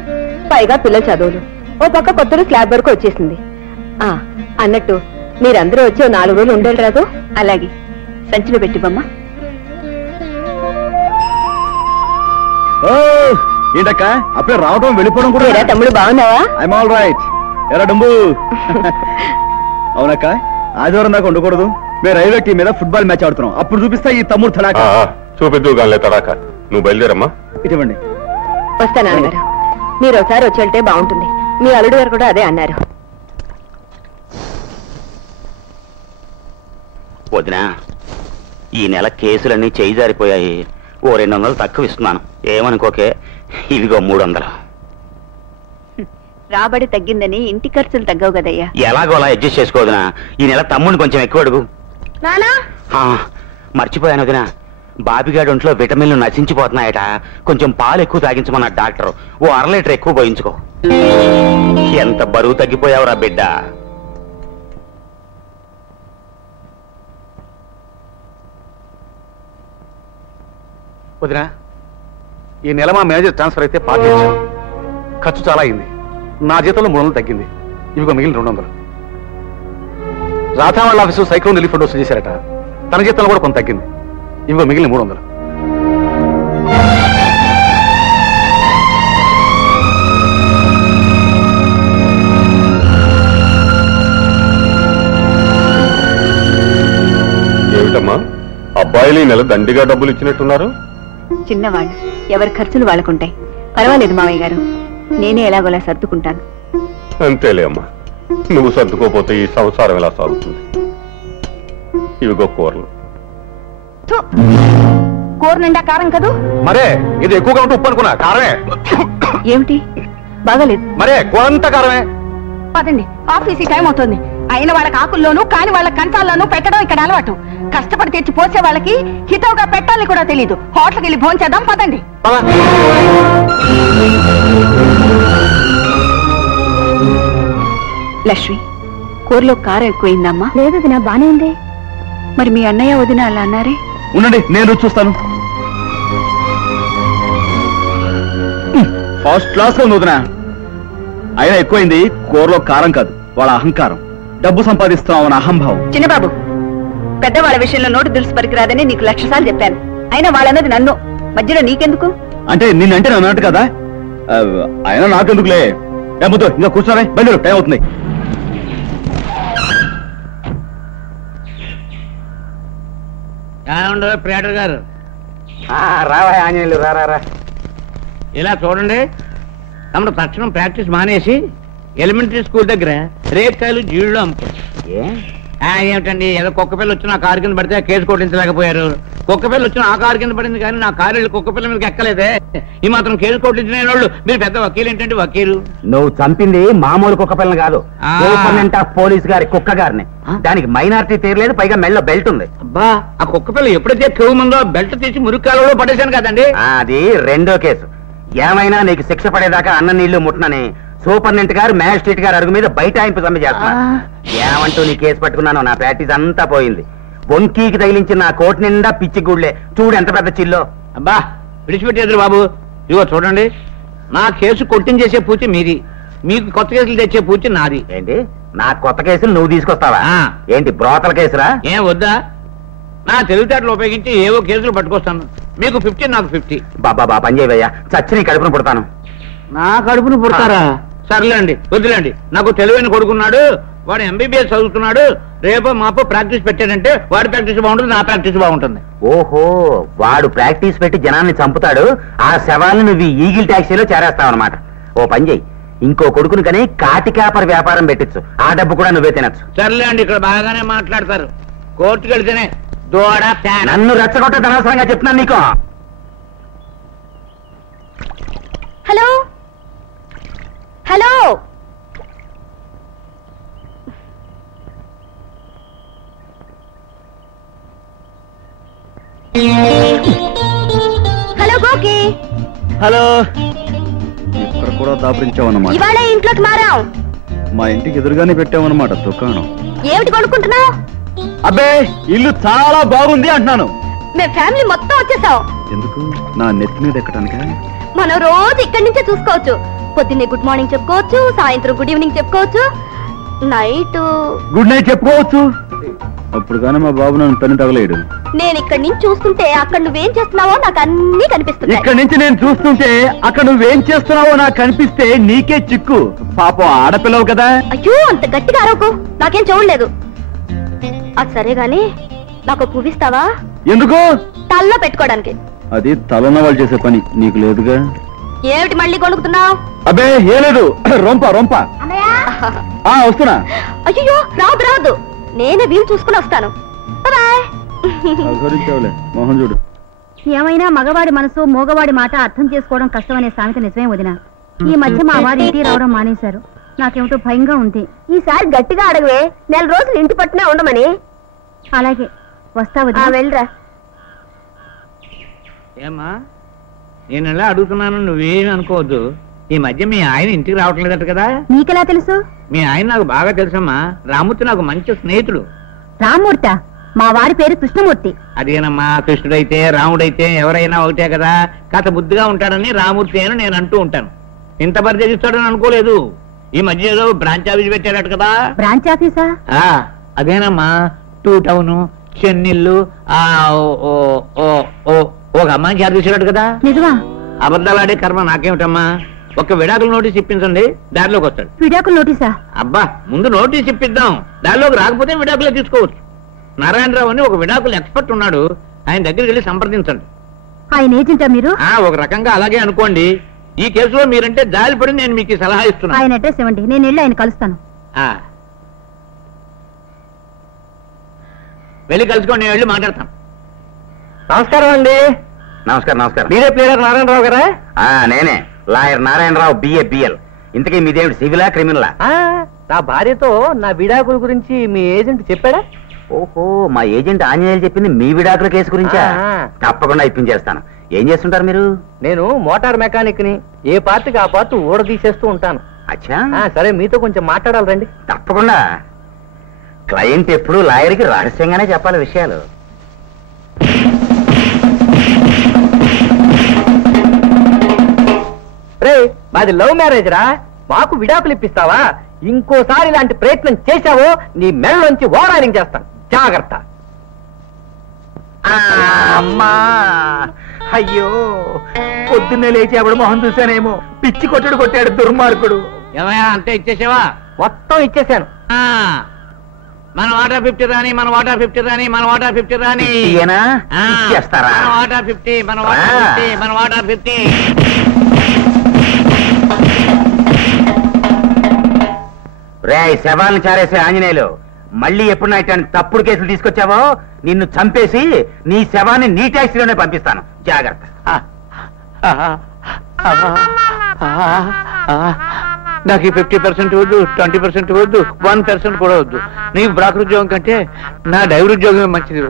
పైగా పిల్లల చదువులు, ఓ పక్క కొత్తలు స్లాబ్ వరకు వచ్చేసింది. అన్నట్టు మీరందరూ వచ్చి 4 రోజులు ఉండేది రాదు. అలాగే సంచిలో పెట్టి బొమ్మ. ఏంటక్క అప్పుడే రావడం వెళ్ళిపోవడం కూడా? తమ్ముడు బాగున్నావా? I'm all right. ఎరా డంబు. అవునక్క, ఆదివారం దాకా ఉండకూడదు. మేము రైల్వే టీం మీద ఫుట్బాల్ మ్యాచ్ ఆడుతున్నాం. అప్పుడు చూపిస్తా ఈ తమ్ముడు తడాక. చూపిద్దు గాలే తడాక. నువ్వు బయలుదేరమ్మా. ఇటువంటి వస్తా నాన్నగారు, మీరు ఒకసారి వచ్చి వెళ్తే బాగుంటుంది. మీ అల్లుడు గారు కూడా అదే అన్నారు. వదినా, ఈ నెల కేసులన్నీ చేయి జారిపోయాయి. ఓ 200 తక్కువ ఇస్తున్నాను, ఏమనుకోకే. ఇదిగో 300. రాబడి తగ్గిందని ఇంటి ఖర్చులు తగ్గవు కదయ్యా. ఎలాగోలా అడ్జస్ట్ చేసుకోవదునా. ఈ నెల తమ్ముడిని కొంచెం ఎక్కువ అడుగు. మర్చిపోయాను వదినా, బాబిగాడి ఒంట్లో విటమిన్లు నశించిపోతున్నాయట. కొంచెం పాలు ఎక్కువ తాగించమన్న డాక్టర్. ఓ 1/2 లీటర్ ఎక్కువ పోయించుకో. ఎంత బరువు తగ్గిపోయావురా బిడ్డ. వదినా, ఈ నెల మా మేనేజర్ ట్రాన్స్ఫర్ అయితే పార్టీ ఖర్చు చాలా అయింది. నా జీతంలో 300 తగ్గింది. ఇవిగో మిగిలిన 200. రాధా వాళ్ళ ఆఫీసు సైక్లోన్ రిలీఫ్ ఫండ్ వసూలు చేశారట. తన జీతంలో కూడా కొంత తగ్గింది. ఇవిగో మిగిలిన 300. ఏమిటమ్మా అబ్బాయిలు ఈ నెల దండిగా డబ్బులు ఇచ్చినట్టున్నారు? చిన్నవాళ్ళు, ఎవరి ఖర్చులు వాళ్ళకుంటాయి. పర్వాలేదు మావయ్య గారు, నేనే ఎలాగోలా సర్దుకుంటాను. అంతేలే అమ్మా, నువ్వు సర్దుకోపోతే ఈ సంసారం ఎలా సాగుతుంది? ఇవిగో కూరలు. కూర నిండా కారం కదూ? మరే ఇది ఎక్కువగా ఉంటే ఉప్పు అనుకున్నా, కారమే. ఏమిటి బాగాలేదు? మరే కూర అంతా కారమే. పదండి, ఆఫీస్ టైం అవుతుంది. అయిన వాళ్ళకి ఆకుల్లోనూ కాని వాళ్ళ కంచాల్లోనూ పెట్టడం ఇక్కడ అలవాటు. కష్టపడి తెచ్చి పోసే వాళ్ళకి హితవుగా పెట్టాలని కూడా తెలీదు. హోటల్కి వెళ్ళి భోంచేద్దాం పదండి. లక్ష్మి, కూరలో కారం ఎక్కువైందమ్మా. లేదు దినా, బానే ఉంది. మరి మీ అన్నయ్య వదిన అలా అన్నారే? ఉండండి, నేను చూస్తాను. ఫస్ట్ క్లాస్ లో వదినా. అయినా ఎక్కువైంది కూరలో కారం కాదు, వాళ్ళ అహంకారం. డబ్బు సంపాదిస్తున్నామని అహంభావం. చిన్నబాబు, పెద్దవాళ్ళ విషయంలో నోటు దులుసు పనికిరాదని నీకు 1,00,000 సార్లు చెప్పాను. అయినా వాళ్ళన్నది నన్ను, మధ్యలో నీకెందుకు? అంటే నిన్నంటే నన్ను అన్నట్టు కదా. అయినా నాకెందుకులే. ఏమవుతూ ఇంకా కూర్చోనే, బయలుదేరు, టైం అవుతుంది. ప్రియాటర్ గారు రావా ఆంజనేయులు, రా. ఇలా చూడండి, తమను తక్షణం ప్రాక్టీస్ మానేసి ఎలిమెంటరీ స్కూల్ దగ్గర రేపకాయలు జీళ్ళు అమ్ముతారు. ఏమిటండి, ఏదో కుక్క పిల్ల వచ్చి నా కారు కింద పడితే కేసు కొట్టించలేకపోయారు. కుక్క పిల్ల వచ్చి నా కారు కింద పడింది కానీ నా కారు కుక్క పిల్ల మీదకి ఎక్కలేదే. ఈ మాత్రం కేసు కొట్టించిన వాళ్ళు మీరు పెద్ద వకీలు ఏంటంటే వకీలు. నువ్వు చంపింది మామూలు కుక్క పిల్లని కాదు, సూపరింటెండెంట్ ఆఫ్ పోలీస్ గారి కుక్క గారిని. దానికి మైనారిటీ తీరలేదు, పైగా మెళ్ళలో బెల్ట్ ఉంది. అబ్బా, ఆ కుక్క పిల్ల ఎప్పుడైతే క్యూ ముందో బెల్ట్ తీసి మురికాలలో పడేశాను కదండి. అది రెండో కేసు. ఏమైనా నీకు శిక్ష పడేదాకా అన్న నీళ్లు ముట్టనని సూపరింటెండెంట్ గారు మ్యాజిస్ట్రేట్ గారు అరుగు మీద బైఠాయింపు సమ్మె చేస్తున్నా. ఏమంటూ నీ కేసు పట్టుకున్నాను, నా ప్రాక్టీస్ అంతా పోయింది. బొంకీకి తగిలించిన నా కోట్ నిండా పిచ్చి గుళ్ళే. చూడు ఎంత పెద్ద చిల్లో. అబ్బా, విడిచిపెట్టేది బాబు. ఇదిగో చూడండి, నా కేసు కొట్టించేసే పూచి మీది, మీకు కొత్త కేసులు తెచ్చే పూచి నాది. ఏంటి, నా కొత్త కేసులు నువ్వు తీసుకొస్తావా? ఏంటి బ్రోతల కేసురా? ఏం వద్దా, నా తెలివితేటలు ఉపయోగించి ఏవో కేసులు పట్టుకొస్తాను. మీకు 50, నాకు 50. బాబా పని చేయవయ్యా, చచ్చి నీ కడుపును పుడతాను. నా కడుపును పుడతారా? సర్లేండి, వద్దులేండి. నాకు తెలివైన కొడుకున్నాడు, వాడు MBBS చదువుతున్నాడు. రేపో మాపో ప్రాక్టీస్ పెట్టాడంటే వాడి ప్రాక్టీస్ బాగుంటుంది, నా ప్రాక్టీస్ బాగుంటుంది. ఓహో, వాడు ప్రాక్టీస్ పెట్టి జనాన్ని చంపుతాడు, ఆ శవాలను నువ్వు ఈగిల్ టాక్సీలో చేరేస్తావు అనమాట. ఓ పని చెయ్యి, ఇంకో కొడుకుని కానీ కాటికాపర్ వ్యాపారం పెట్టించు, ఆ డబ్బు కూడా నువ్వే తినచ్చు. సర్లేండి, ఇక్కడ బాగానే మాట్లాడతారు. కోర్టుకు వెళ్తేనే దూడ నన్ను రెచ్చగొట్ట అనవసరంగా చెప్తున్నాను నీకు. హలో హలో, హలో గోకి. హలో, ఇక్కడ కూడా దాపరించావన్నమాట. ఇవాళ ఇంట్లోకి మారాం. మా ఇంటికి ఎదురుగానే పెట్టామన్నమాట దుకాణం. ఏమిటి కొనుక్కుంటున్నావు? అబ్బే, ఇల్లు చాలా బాగుంది అంటున్నాను. మేము ఫ్యామిలీ మొత్తం వచ్చేసాం. ఎందుకు, నా నెత్తి మీద ఎక్కడానికా? మనం రోజు ఇక్కడి నుంచే చూసుకోవచ్చు. పొద్దున్నే గుడ్ మార్నింగ్ చెప్పుకోవచ్చు, సాయంత్రం గుడ్ ఈవినింగ్ చెప్పుకోవచ్చు, నైట్ గుడ్ నైట్ చెప్పుకోవచ్చు. అప్పుడు కానీ మా బాబు నన్ను పని తగలేడు. నేను ఇక్కడి నుంచి చూస్తుంటే అక్కడ నువ్వేం చేస్తున్నావో నాకు అన్ని కనిపిస్తున్నాయి. ఇక్కడి నుంచి నేను చూస్తుంటే అక్కడ నువ్వేం చేస్తున్నావో నాకు కనిపిస్తే నీకే చిక్కు. పాపం ఆడపిల్లవు కదా. అయ్యో, అంత గట్టిగా అరవకు, నాకేం చూడలేదు. అది సరే గాని నాకు పువ్విస్తావా? ఎందుకు? తల్లో పెట్టుకోవడానికి. అది తలన్న వాళ్ళు చేసే పని, నీకు లేదుగా. ఏమిటి మళ్ళీ కొనుక్కుతున్నావు? అబ్బే ఏ లేదు, రొంప వస్తున్నా. అయ్యో, రాదు రాదు, నేనే వీలు చూసుకుని వస్తాను. మోహన్ చూడు. ఏమైనా మగవాడి మనసు మోగవాడి మాట అర్థం చేసుకోవడం కష్టమనే సామెత నిజమే వదినా. ఈ మధ్య మా వారి ఇంటికి రావడం మానేశారు. నాకేమిటో భయంగా ఉంది. ఈసారి గట్టిగా అడగవే, 4 రోజులు ఇంటి పట్టునే ఉండమని. అలాగే, వస్తా వదినా. వెళ్ళరా. ఏమ్మా, నేను ఎలా అడుగుతున్నాను, నువ్వేమి అనుకోవద్దు. ఈ మధ్య మీ ఆయన ఇంటికి రావట్లేదట కదా? నీకెలా తెలుసు? మీ ఆయన నాకు బాగా తెలుసమ్మా. రామూర్తి నాకు మంచి స్నేహితుడు. రామ్మూర్తి? మా వారి పేరు కృష్ణమూర్తి. అదేనమ్మా, కృష్ణుడైతే రాముడైతే ఎవరైనా ఒకటే కదా. కాస్త బుద్ధిగా ఉంటాడని రామూర్తి అని నేను అంటూ ఉంటాను. ఇంత పరిచయిస్తాడని అనుకోలేదు. ఈ మధ్య ఏదో బ్రాంచ్ ఆఫీస్ పెట్టారట కదా? బ్రాంచ్ ఆఫీసా? అదేనమ్మా, 2 టౌన్ చెన్నెల్లు ఒక అమ్మాయిని చేరదీసాడు కదా? నిజమా? అబద్ధాలాడే కర్మ నాకేమిటమ్మా. ఒక విడాకుల నోటీస్ ఇప్పించండి, దారిలోకి వస్తాడు. విడాకుల నోటీసా? అబ్బా, ముందు నోటీస్ ఇప్పిద్దాం, దారిలోకి రాకపోతే విడాకులే తీసుకోవచ్చు. నారాయణరావు అని ఒక విడాకులు ఎక్స్పర్ట్ ఉన్నాడు, ఆయన దగ్గరికి వెళ్ళి సంప్రదించండి. ఆయన ఏజెంటా మీరు? ఒక రకంగా అలాగే అనుకోండి. ఈ కేసులో మీరంటే జాలిపడి నేను మీకు సలహా ఇస్తున్నాను. ఆయన అడ్రస్ ఇవ్వండి, నేను వెళ్ళి ఆయన కలుస్తాను. వెళ్ళి కలుసుకోండి, నేను వెళ్ళి మాట్లాడతాను. నమస్కారం అండి. నమస్కారం నమస్కారం. మీరే ప్లేయర్ నారాయణరావు గారా? నేనే, లాయర్ నారాయణరావు, బిఏ. ఇంతకీ మీదేమిటి, సివిలా క్రిమినలా? నా భార్యతో నా విడాకుల గురించి మీ ఏజెంట్ చెప్పాడా? ఓహో, మా ఏజెంట్ ఆంజనేయులు చెప్పింది మీ విడాకుల కేసు గురించా? తప్పకుండా ఇప్పించేస్తాను. ఏం చేస్తుంటారు మీరు? నేను మోటార్ మెకానిక్ ని. ఏ పార్టీకి ఆ పార్ట్ ఊడ తీసేస్తూ ఉంటాను. అచ్చా, సరే, మీతో కొంచెం మాట్లాడాలి రండి. తప్పకుండా. క్లయింట్ ఎప్పుడు లాయర్కి రహస్యంగానే చెప్పాలి విషయాలు. రే, మాది లవ్ మ్యారేజ్ రా, మాకు విడాకులు ఇప్పిస్తావా? ఇంకోసారి ఇలాంటి ప్రయత్నం చేశావో నీ మెడలోంచి ఓరాలింగ్ చేస్తాను, జాగ్రత్త. అమ్మా, అయ్యో, పొద్దున్నే లేచి ఆవిడ మొహం చూశానేమో. పిచ్చి కొట్టుడు కొట్టాడు దుర్మార్గుడు. ఏమయ్యా, అంతే ఇచ్చేసావా? మొత్తం ఇచ్చేసాను. మన వాటా 50 రాని, మన వాటా 50 రాని, మన వాటా 50 రాని. ఇచ్చేస్తారా? మన వాటా 50, మన వాటా 50, మన వాటా 50. రే, శవాలను చారేసే ఆంజనేయులు, మళ్ళీ ఎప్పుడు నా ఇట్లాంటి తప్పుడు కేసులు తీసుకొచ్చావో నిన్ను చంపేసి నీ శవాన్ని నీ ట్యాక్సీలోనే పంపిస్తాను, జాగ్రత్త. నాకు ఈ 50% వద్దు, 20% వద్దు, 1% కూడా వద్దు. నీ బ్రాకర్ ఉద్యోగం కంటే నా డ్రైవర్ ఉద్యోగమే మంచిది.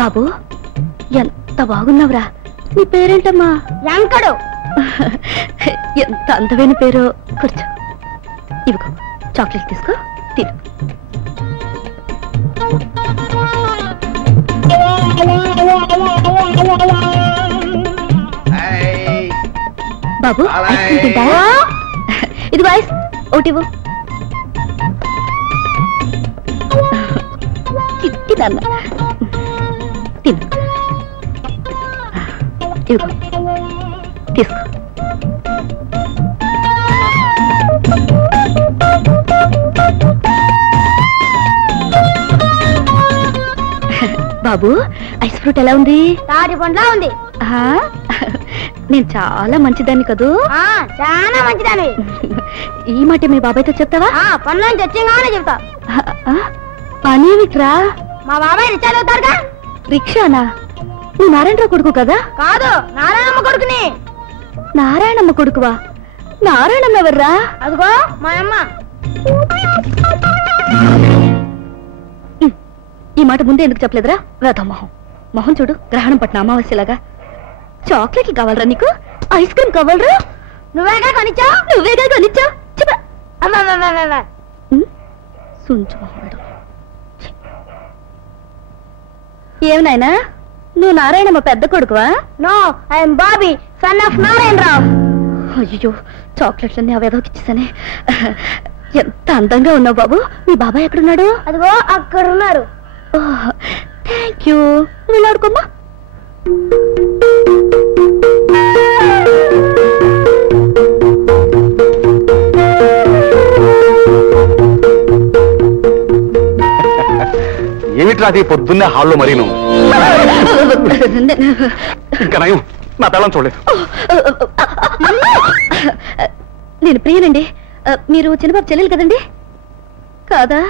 బాబు, ఎంత బాగున్నావురా. నీ పేరేంటమ్మా? వెంకడు. ఎంత అందమైన పేరు. కూర్చో, ఇవిగో చాక్లెట్ తీసుకో, తిను. బాబు, ఐస్ క్రీమ్ తింటావా? ఇది ఐస్ ఒకటివ్వు. తిన్న తిను, ఇదిగో తీసుకో. బాబు, ఐస్ ఫ్రూట్ ఎలా ఉంది? తాటి పండ్లా ఉంది. నేను చాలా మంచిదాన్ని కదూ? చాలా మంచిదాన్ని. ఈ మాట మీ బాబాయ్తో చెప్తావా? పనులను తెచ్చింగానే చెప్తా. పనేమిట్రా? మా బాబాయ్ రిక్షా చదువుతారుగా. రిక్షానా? నువ్వు నారాయణరావు కొడుకు కదా? కాదు, నారాయణమ్మ కొడుకుని. నారాయణమ్మ కొడుకువా? నారాయణమ్మ ఎవర్రా? అదిగో మా అమ్మ. ఈ మాట ముందే ఎందుకు చెప్పలేదురా? రాధా మొహం మొహం చూడు, గ్రహణం పట్టిన అమావాస్యలాగా. చాక్లెట్లు కావాలరా నీకు? ఐస్ క్రీమ్ కావాలరా? నువ్వేగా కొనిచ్చావు. నువ్వేగా కొనిచ్చావు. చెప్ప ఏమి నాయనా, నువ్వు నారాయణమ్మ పెద్ద కొడుకువా? No, I'm Bobby, son of Narayanarao. అయ్యో, చాక్లెట్లన్నీ అవేదోకిచ్చేసానే. ఎంత అందంగా ఉన్నావు బాబు. మీ బాబాయ్ ఎక్కడున్నాడు? అదిగో అక్కడ ఉన్నారు. Thank you. వెళ్ళాడుకోమ్మా. ఏమిట్రా అది పొద్దున్నే హాల్లో మరీను? ఇంకా నయం, నా పిల్లని చూడలేదు. నేను ప్రియనండి. మీరు చిన్నబాబు చెల్లెలు కదండి? కాదా?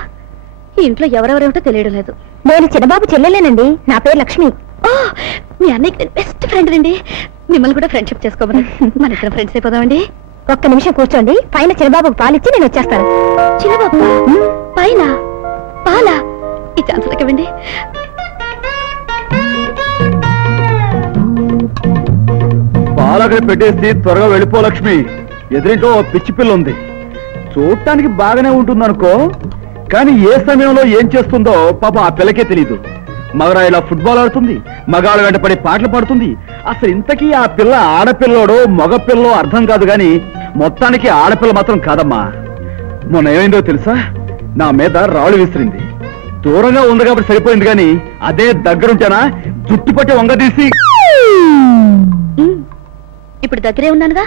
ఈ ఇంట్లో ఎవరెవరేమిటో తెలియడం లేదు. నేను చిన్నబాబు చెల్లెలేనండి. నా పేరు లక్ష్మి. మీ అన్నయ్యకి నేను బెస్ట్ ఫ్రెండ్ అండి. మిమ్మల్ని కూడా ఫ్రెండ్షిప్ చేసుకోమని. మన ఇద్దరం ఫ్రెండ్స్ అయిపోదామండి. ఒక్క నిమిషం కూర్చోండి, పైన చిన్నబాబుకు పాలిచ్చి నేను వచ్చేస్తాను. చిన్నబాబు పైన పాలా? ఈ ఛాన్స్ ఇవ్వండి. పాలక్కడ పెట్టేసి త్వరగా వెళ్ళిపో లక్ష్మి. ఎదురింటో పిచ్చి పిల్ల ఉంది. చూడటానికి బాగానే ఉంటుందనుకో, కానీ ఏ సమయంలో ఏం చేస్తుందో పాప ఆ పిల్లకే తెలీదు. మగరాయిలా ఫుట్బాల్ ఆడుతుంది, మగాళ్ళ వెంట పడి పాటలు పాడుతుంది. అసలు ఇంతకీ ఆ పిల్ల ఆడపిల్లోడో మగపిల్లో అర్థం కాదు గాని మొత్తానికి ఆడపిల్ల మాత్రం కాదమ్మా. మొన్న ఏమైందో తెలుసా? నా మీద రాళ్ళు విసిరింది. దూరంగా ఉంది కాబట్టి సరిపోయింది గాని అదే దగ్గరుంటేనా జుట్టు పట్టి వంగదీసి. ఇప్పుడు దగ్గరే ఉన్నానుగా,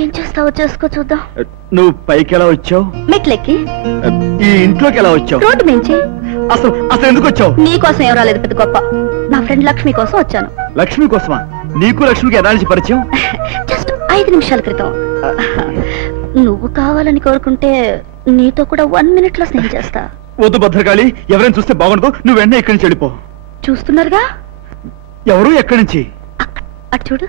ఏం చేస్తావో చేసుకో, చూద్దాం. నువ్వు పైకి ఎలా వచ్చావు? మెట్లెక్కి. ఈ ఇంట్లోకి ఎలా వచ్చావు? రోడ్డు మించి. అసలు అసలు ఎందుకు వచ్చావు? నీకోసం ఏం రాలేదు పెద్ద గొప్ప, నా ఫ్రెండ్ లక్ష్మి కోసం వచ్చాను. లక్ష్మి కోసమా? నీకు లక్ష్మికి ఎలా నుంచి పరిచయం? జస్ట్ 5 నిమిషాల క్రితం. నువ్వు కావాలని కోరుకుంటే నీతో కూడా 1 minute లో స్నేహం చేస్తా. వద్దు భద్రకాళి, ఎవరైనా చూస్తే బాగుండదు. నువ్వు వెంటనే ఇక్కడి నుంచి వెళ్ళిపో. చూస్తున్నారుగా ఎవరు? ఎక్కడి నుంచి? అటు చూడు.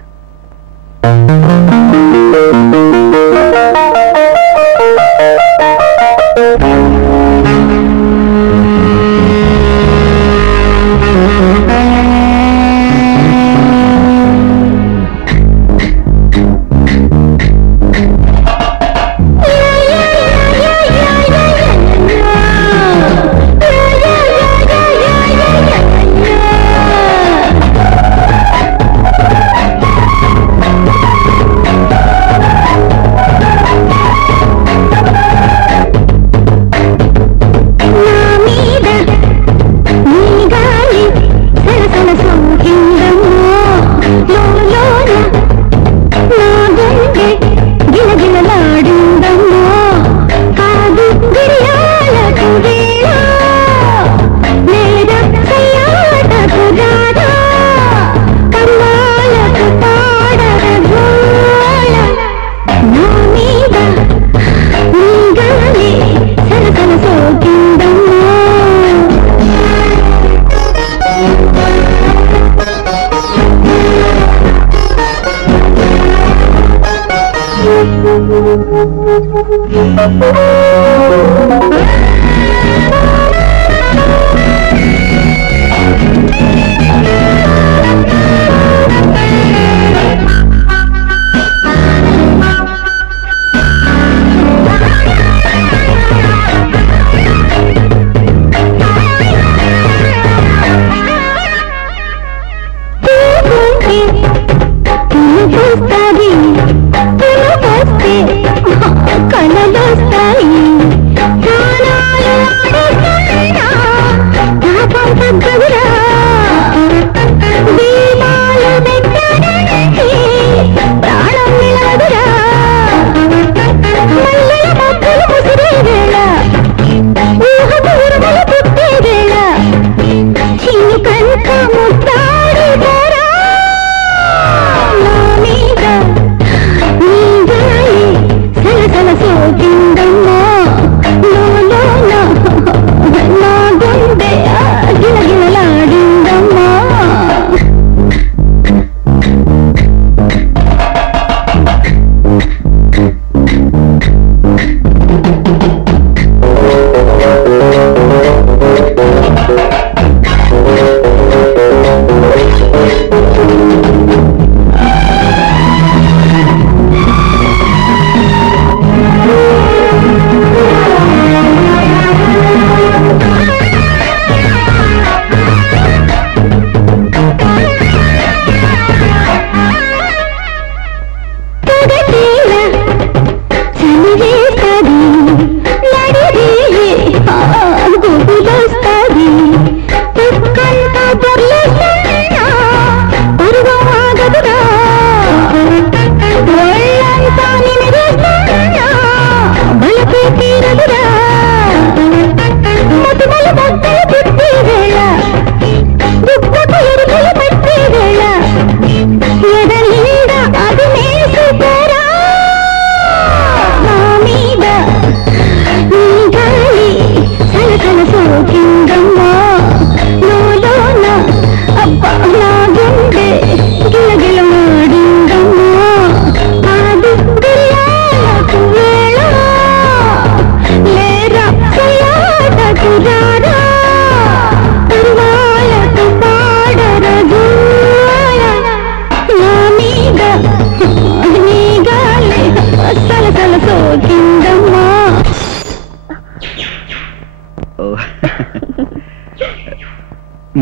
సలసల సోకిందమ్మా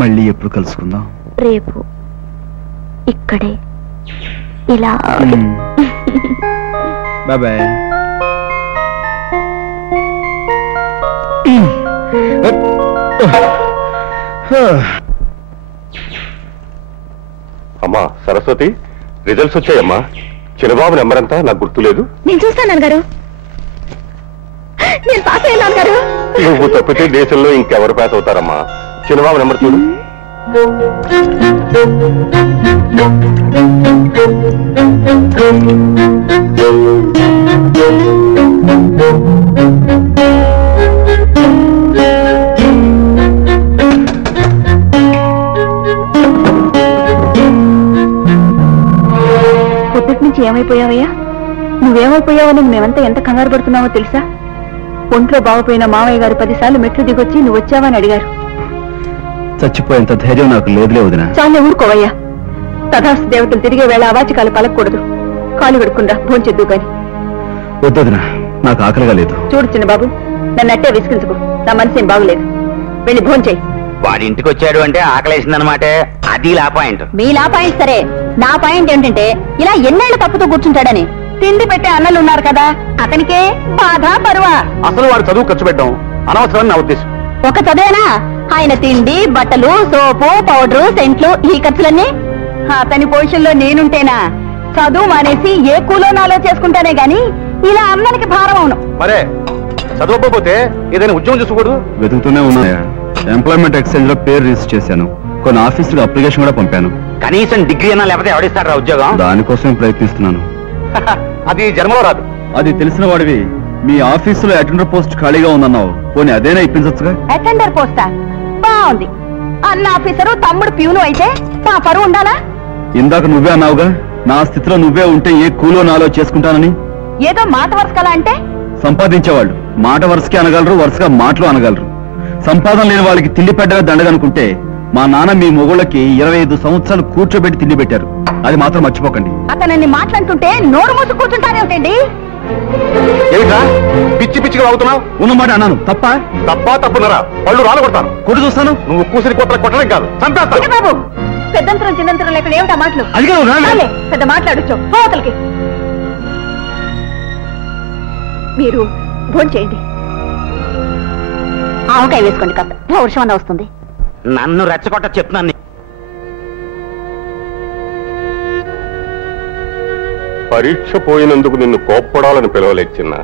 మళ్ళీ ఎప్పుడు కలుసుకుందాం? రేపు ఇక్కడే ఇలా. బాయ్. అమ్మా సరస్వతి, రిజల్ట్స్ వచ్చాయమ్మా. చిన్నబాబు నెంబర్ అంతా నాకు గుర్తులేదు. నేను చూస్తాను నాన్నగారు. నేను పాస్ అయ్యాను నాన్నగారు. నువ్వు తప్పితే దేశంలో ఇంకెవరు పాస్ అవుతారమ్మా. చిన్నబాబు నెంబర్ చూడు. పొద్దుటి నుంచి ఏమైపోయావయ్యా? నువ్వేమైపోయావని మేమంతా ఎంత కంగారు పడుతున్నావో తెలుసా? ఒంట్లో బాగుపోయిన మావయ్య గారు 10 సార్లు మెట్లు దిగొచ్చి నువ్వు వచ్చావని అడిగారు. చచ్చిపోయేంత ధైర్యం నాకు లేదులే వదినా. చాలే ఊరుకోవయ్యా. తథాస్తు దేవతలు తిరిగే వేళ అవాచికాలు పలకూడదు. కాలు కడుక్కుండా భోంచెద్దు గాని. వద్దొదినా, నాకు ఆకలిగా లేదు. చూడు చిన్న బాబు, నన్ను అట్టే విసిగించుకో. నా మనసేం బాగులేదు. వెళ్ళి భోంచేయి. వాడి ఇంటికి వచ్చాడు అంటే ఆకలేసిందనమాట. అది లా పాయింట్. మీ లా పాయింట్ సరే, నా పాయింట్ ఏంటంటే ఇలా ఎన్నేళ్లు తప్పుతూ కూర్చుంటాడని. తిండి పెట్టే అన్నలు ఉన్నారు కదా, అతనికే బాధ బరువా. అసలు వాడు చదువు ఖర్చు పెట్టడం అనవసరం నా ఉద్దేశం. ఒక చదివేనా ఆయన తిండి, బట్టలు, సోపు, పౌడరు, సెంట్లు, ఈ ఖర్చులన్నీ? అతని పొజిషన్లో నేనుంటేనా చదువు మానేసి ఏ కూలో నాలో చేసుకుంటానే గాని ఇలా అన్ననికి భారం అవును. మరే చదవకపోతే ఏదైనా ఉద్యోగం చేసుకోకూడదు? వెతుకుతూనే ఉన్నాయా. ఎంప్లాయ్మెంట్ ఎక్స్చేంజ్ లో పేరు రిజిస్టర్ చేశాను. కొన్ని ఆఫీసులకు అప్లికేషన్ కూడా పంపాను. కనీసం డిగ్రీ అన్నా లేకపోతే ఎవడిస్తారా ఉద్యోగం? దానికోసం ప్రయత్నిస్తున్నాను. అది జన్మలో రాదు. అది తెలిసిన వాడివి మీ ఆఫీసులో అటెండర్ పోస్ట్ ఖాళీగా ఉందన్నావు. పోనీ అదేనా ఇప్పించచ్చుగా? అటెండర్ పోస్టా? బాగుంది. అన్న ఆఫీసరు తమ్ముడు ప్యూను అయితే మా పరువు ఉండాలా? ఇందాక నువ్వే అన్నావుగా, నా స్థితిలో నువ్వే ఉంటే ఏ కూలో నాలో చేసుకుంటానని. ఏదో మాట వరుసకలా అంటే? సంపాదించేవాళ్ళు మాట వరుసకి అనగలరు, వరుసగా మాటలు అనగలరు. సంపాదన లేని వాళ్ళకి తిండి పెట్టగా దండగనుకుంటే మా నాన్న మీ మొగుళ్ళకి 25 సంవత్సరాలు కూర్చోబెట్టి తిండి పెట్టారు. అది మాత్రం మర్చిపోకండి. అతనన్ని మాట్లాడుతుంటే నోరు మూసి కూర్చుంటారేమిటండి? ఏమిటా పిచ్చి పిచ్చిగా అవుతున్నావు? ఉన్నమాట అన్నాను. తప్ప తప్పున్నారా? పళ్ళు రాలు కొడతాను. కొడు చూస్తాను. నువ్వు కూసిరి కొట్టడం కాదు, చంపేస్తాను. బాబు, పెద్దంతరం చిన్నంతరం లేకుండా ఏమిటా మాటలు? అదిగా పెద్ద మాట్లాడొచ్చు. అవతలకి మీరు భోంచేయండి. ఆవకాయ వేసుకోండి. కాస్త వర్షం అన్న వస్తుంది. నన్ను రెచ్చగొట్ట చెప్తున్నాను. పరీక్ష పోయినందుకు నిన్ను కోప్పడాలని పిలవలేదు చిన్న.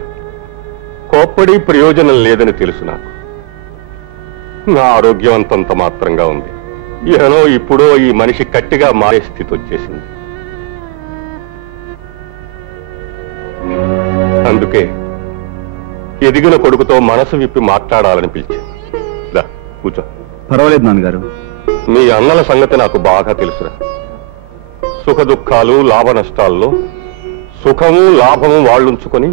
కోప్పడి ప్రయోజనం లేదని తెలుసు నాకు. నా ఆరోగ్యం అంతంత మాత్రంగా ఉంది. ఏనో ఇప్పుడో ఈ మనిషి కట్టిగా మారే స్థితి వచ్చేసింది. అందుకే ఎదిగిన కొడుకుతో మనసు విప్పి మాట్లాడాలని పిలిచాను. దా కూర్చో. పర్వాలేదు నాన్నగారు. మీ అన్నల సంగతి నాకు బాగా తెలుసురా. సుఖ దుఃఖాలు, లాభ నష్టాల్లో సుఖము లాభము వాళ్ళుంచుకొని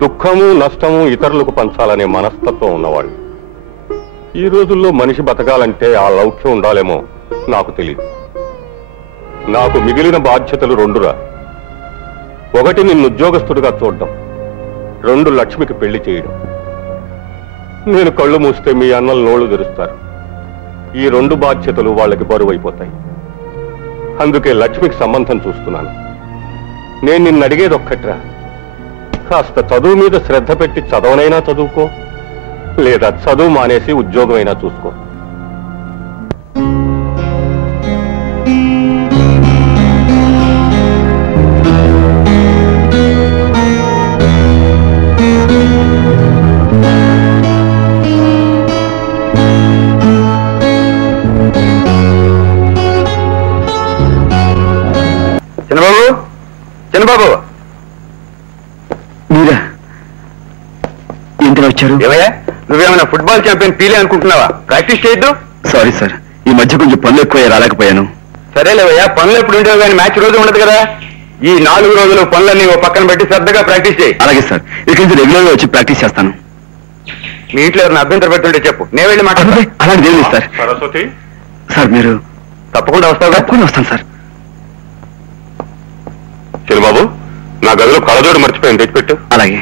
దుఃఖము నష్టము ఇతరులకు పంచాలనే మనస్తత్వం ఉన్నవాళ్ళు. ఈ రోజుల్లో మనిషి బతకాలంటే ఆ లౌక్యం ఉండాలేమో నాకు తెలియదు. నాకు మిగిలిన బాధ్యతలు 2రా. 1 నిన్ను ఉద్యోగస్తుడిగా చూడడం, 2 లక్ష్మికి పెళ్లి చేయడం. నేను కళ్ళు మూస్తే మీ అన్నలు నోళ్లు తెరుస్తారు. ఈ 2 బాధ్యతలు వాళ్ళకి బరువైపోతాయి. అందుకే లక్ష్మికి సంబంధం చూస్తున్నాను. నేను నిన్ను అడిగేది ఒక్కట్రా, కాస్త చదువు మీద శ్రద్ధ పెట్టి చదవనైనా చదువుకో, లేదా చదువు మానేసి ఉద్యోగమైనా చూసుకో. చిన్నబాబు మీరా ఇంతలో వచ్చారు? ఏమయ్యా, నువ్వేమైనా ఫుట్బాల్ ఛాంపియన్ పీలే అనుకుంటున్నావా? ప్రాక్టీస్ చేయొద్దు. సారీ సార్, ఈ మధ్య కొంచెం పనులు ఎక్కువ రాలేకపోయాను. సరేలేవయ్యా, పనులు ఎప్పుడు ఉంటావు కానీ మ్యాచ్ రోజు ఉండదు కదా. ఈ 4 రోజులు పనులన్నీ ఓ పక్కన పెట్టి శ్రద్ధగా ప్రాక్టీస్ చేయి. అలాగే సార్, ఇక నుంచి రెగ్యులర్ గా వచ్చి ప్రాక్టీస్ చేస్తాను. మీ ఇంట్లో ఎవరైనా అభ్యంతరం పెట్టుంటే చెప్పు, నేను వెళ్ళి మాట్లాడతాను. అలాంటిది ఏం లేదు సార్. సరస్వతి సార్ మీరు తప్పకుండా వస్తావు? తప్పకుండా వస్తాను సార్. చిన్నబాబు, నా గదిలో కళ్ళజోడు మర్చిపోయాను, తెచ్చిపెట్టు. అలాగే.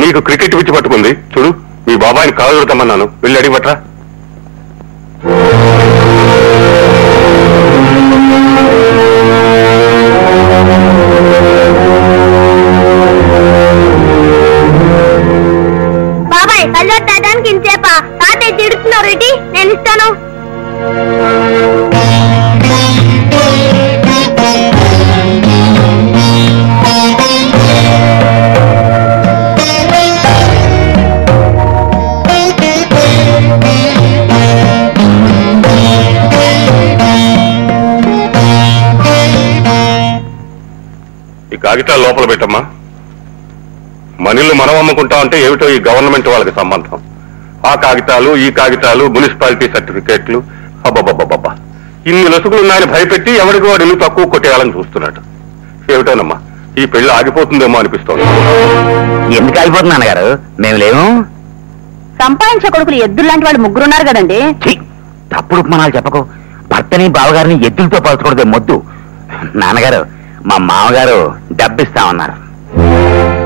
నీకు క్రికెట్ పిచ్చి పట్టుకుంది చూడు. మీ బాబాయిని కాదొడతామన్నాను, వెళ్ళి అడిగబట్రా. బాబాయ్ కళ్ళొట్టడానికి ఇంచేపా తాతయ్య తిడుతున్నారు ఏంటి? నేను ఇస్తాను. ఈ కాగితాలు లోపల పెట్టమ్మా. మనీళ్ళు మనం అమ్ముకుంటా అంటే ఏమిటో ఈ గవర్నమెంట్ వాళ్ళకి సంబంధం. ఆ కాగితాలు, ఈ కాగితాలు, మున్సిపాలిటీ సర్టిఫికేట్లు, అబ్బబ్బబ్బబ్బా, ఇన్ని లొసుగులున్నాయని భయపెట్టి ఎవరికి వాడు ఇల్లు తక్కువ కొట్టేయాలని చూస్తున్నాడు. ఏమిటోనమ్మా, ఈ పెళ్లి ఆగిపోతుందేమో అనిపిస్తోంది. ఎందుకు ఆగిపోతుంది నాన్నగారు? మేము లేము. సంపాదించే కొడుకులు ఎద్దులు లాంటి వాళ్ళు ముగ్గురున్నారు కదండి. తప్పుడు ఉపమానాలు చెప్పకు. భర్తని బావగారిని ఎద్దులతో పోల్చకూడదే మొద్దు. నాన్నగారు, మా మామగారు డబ్బిస్తామన్నారు.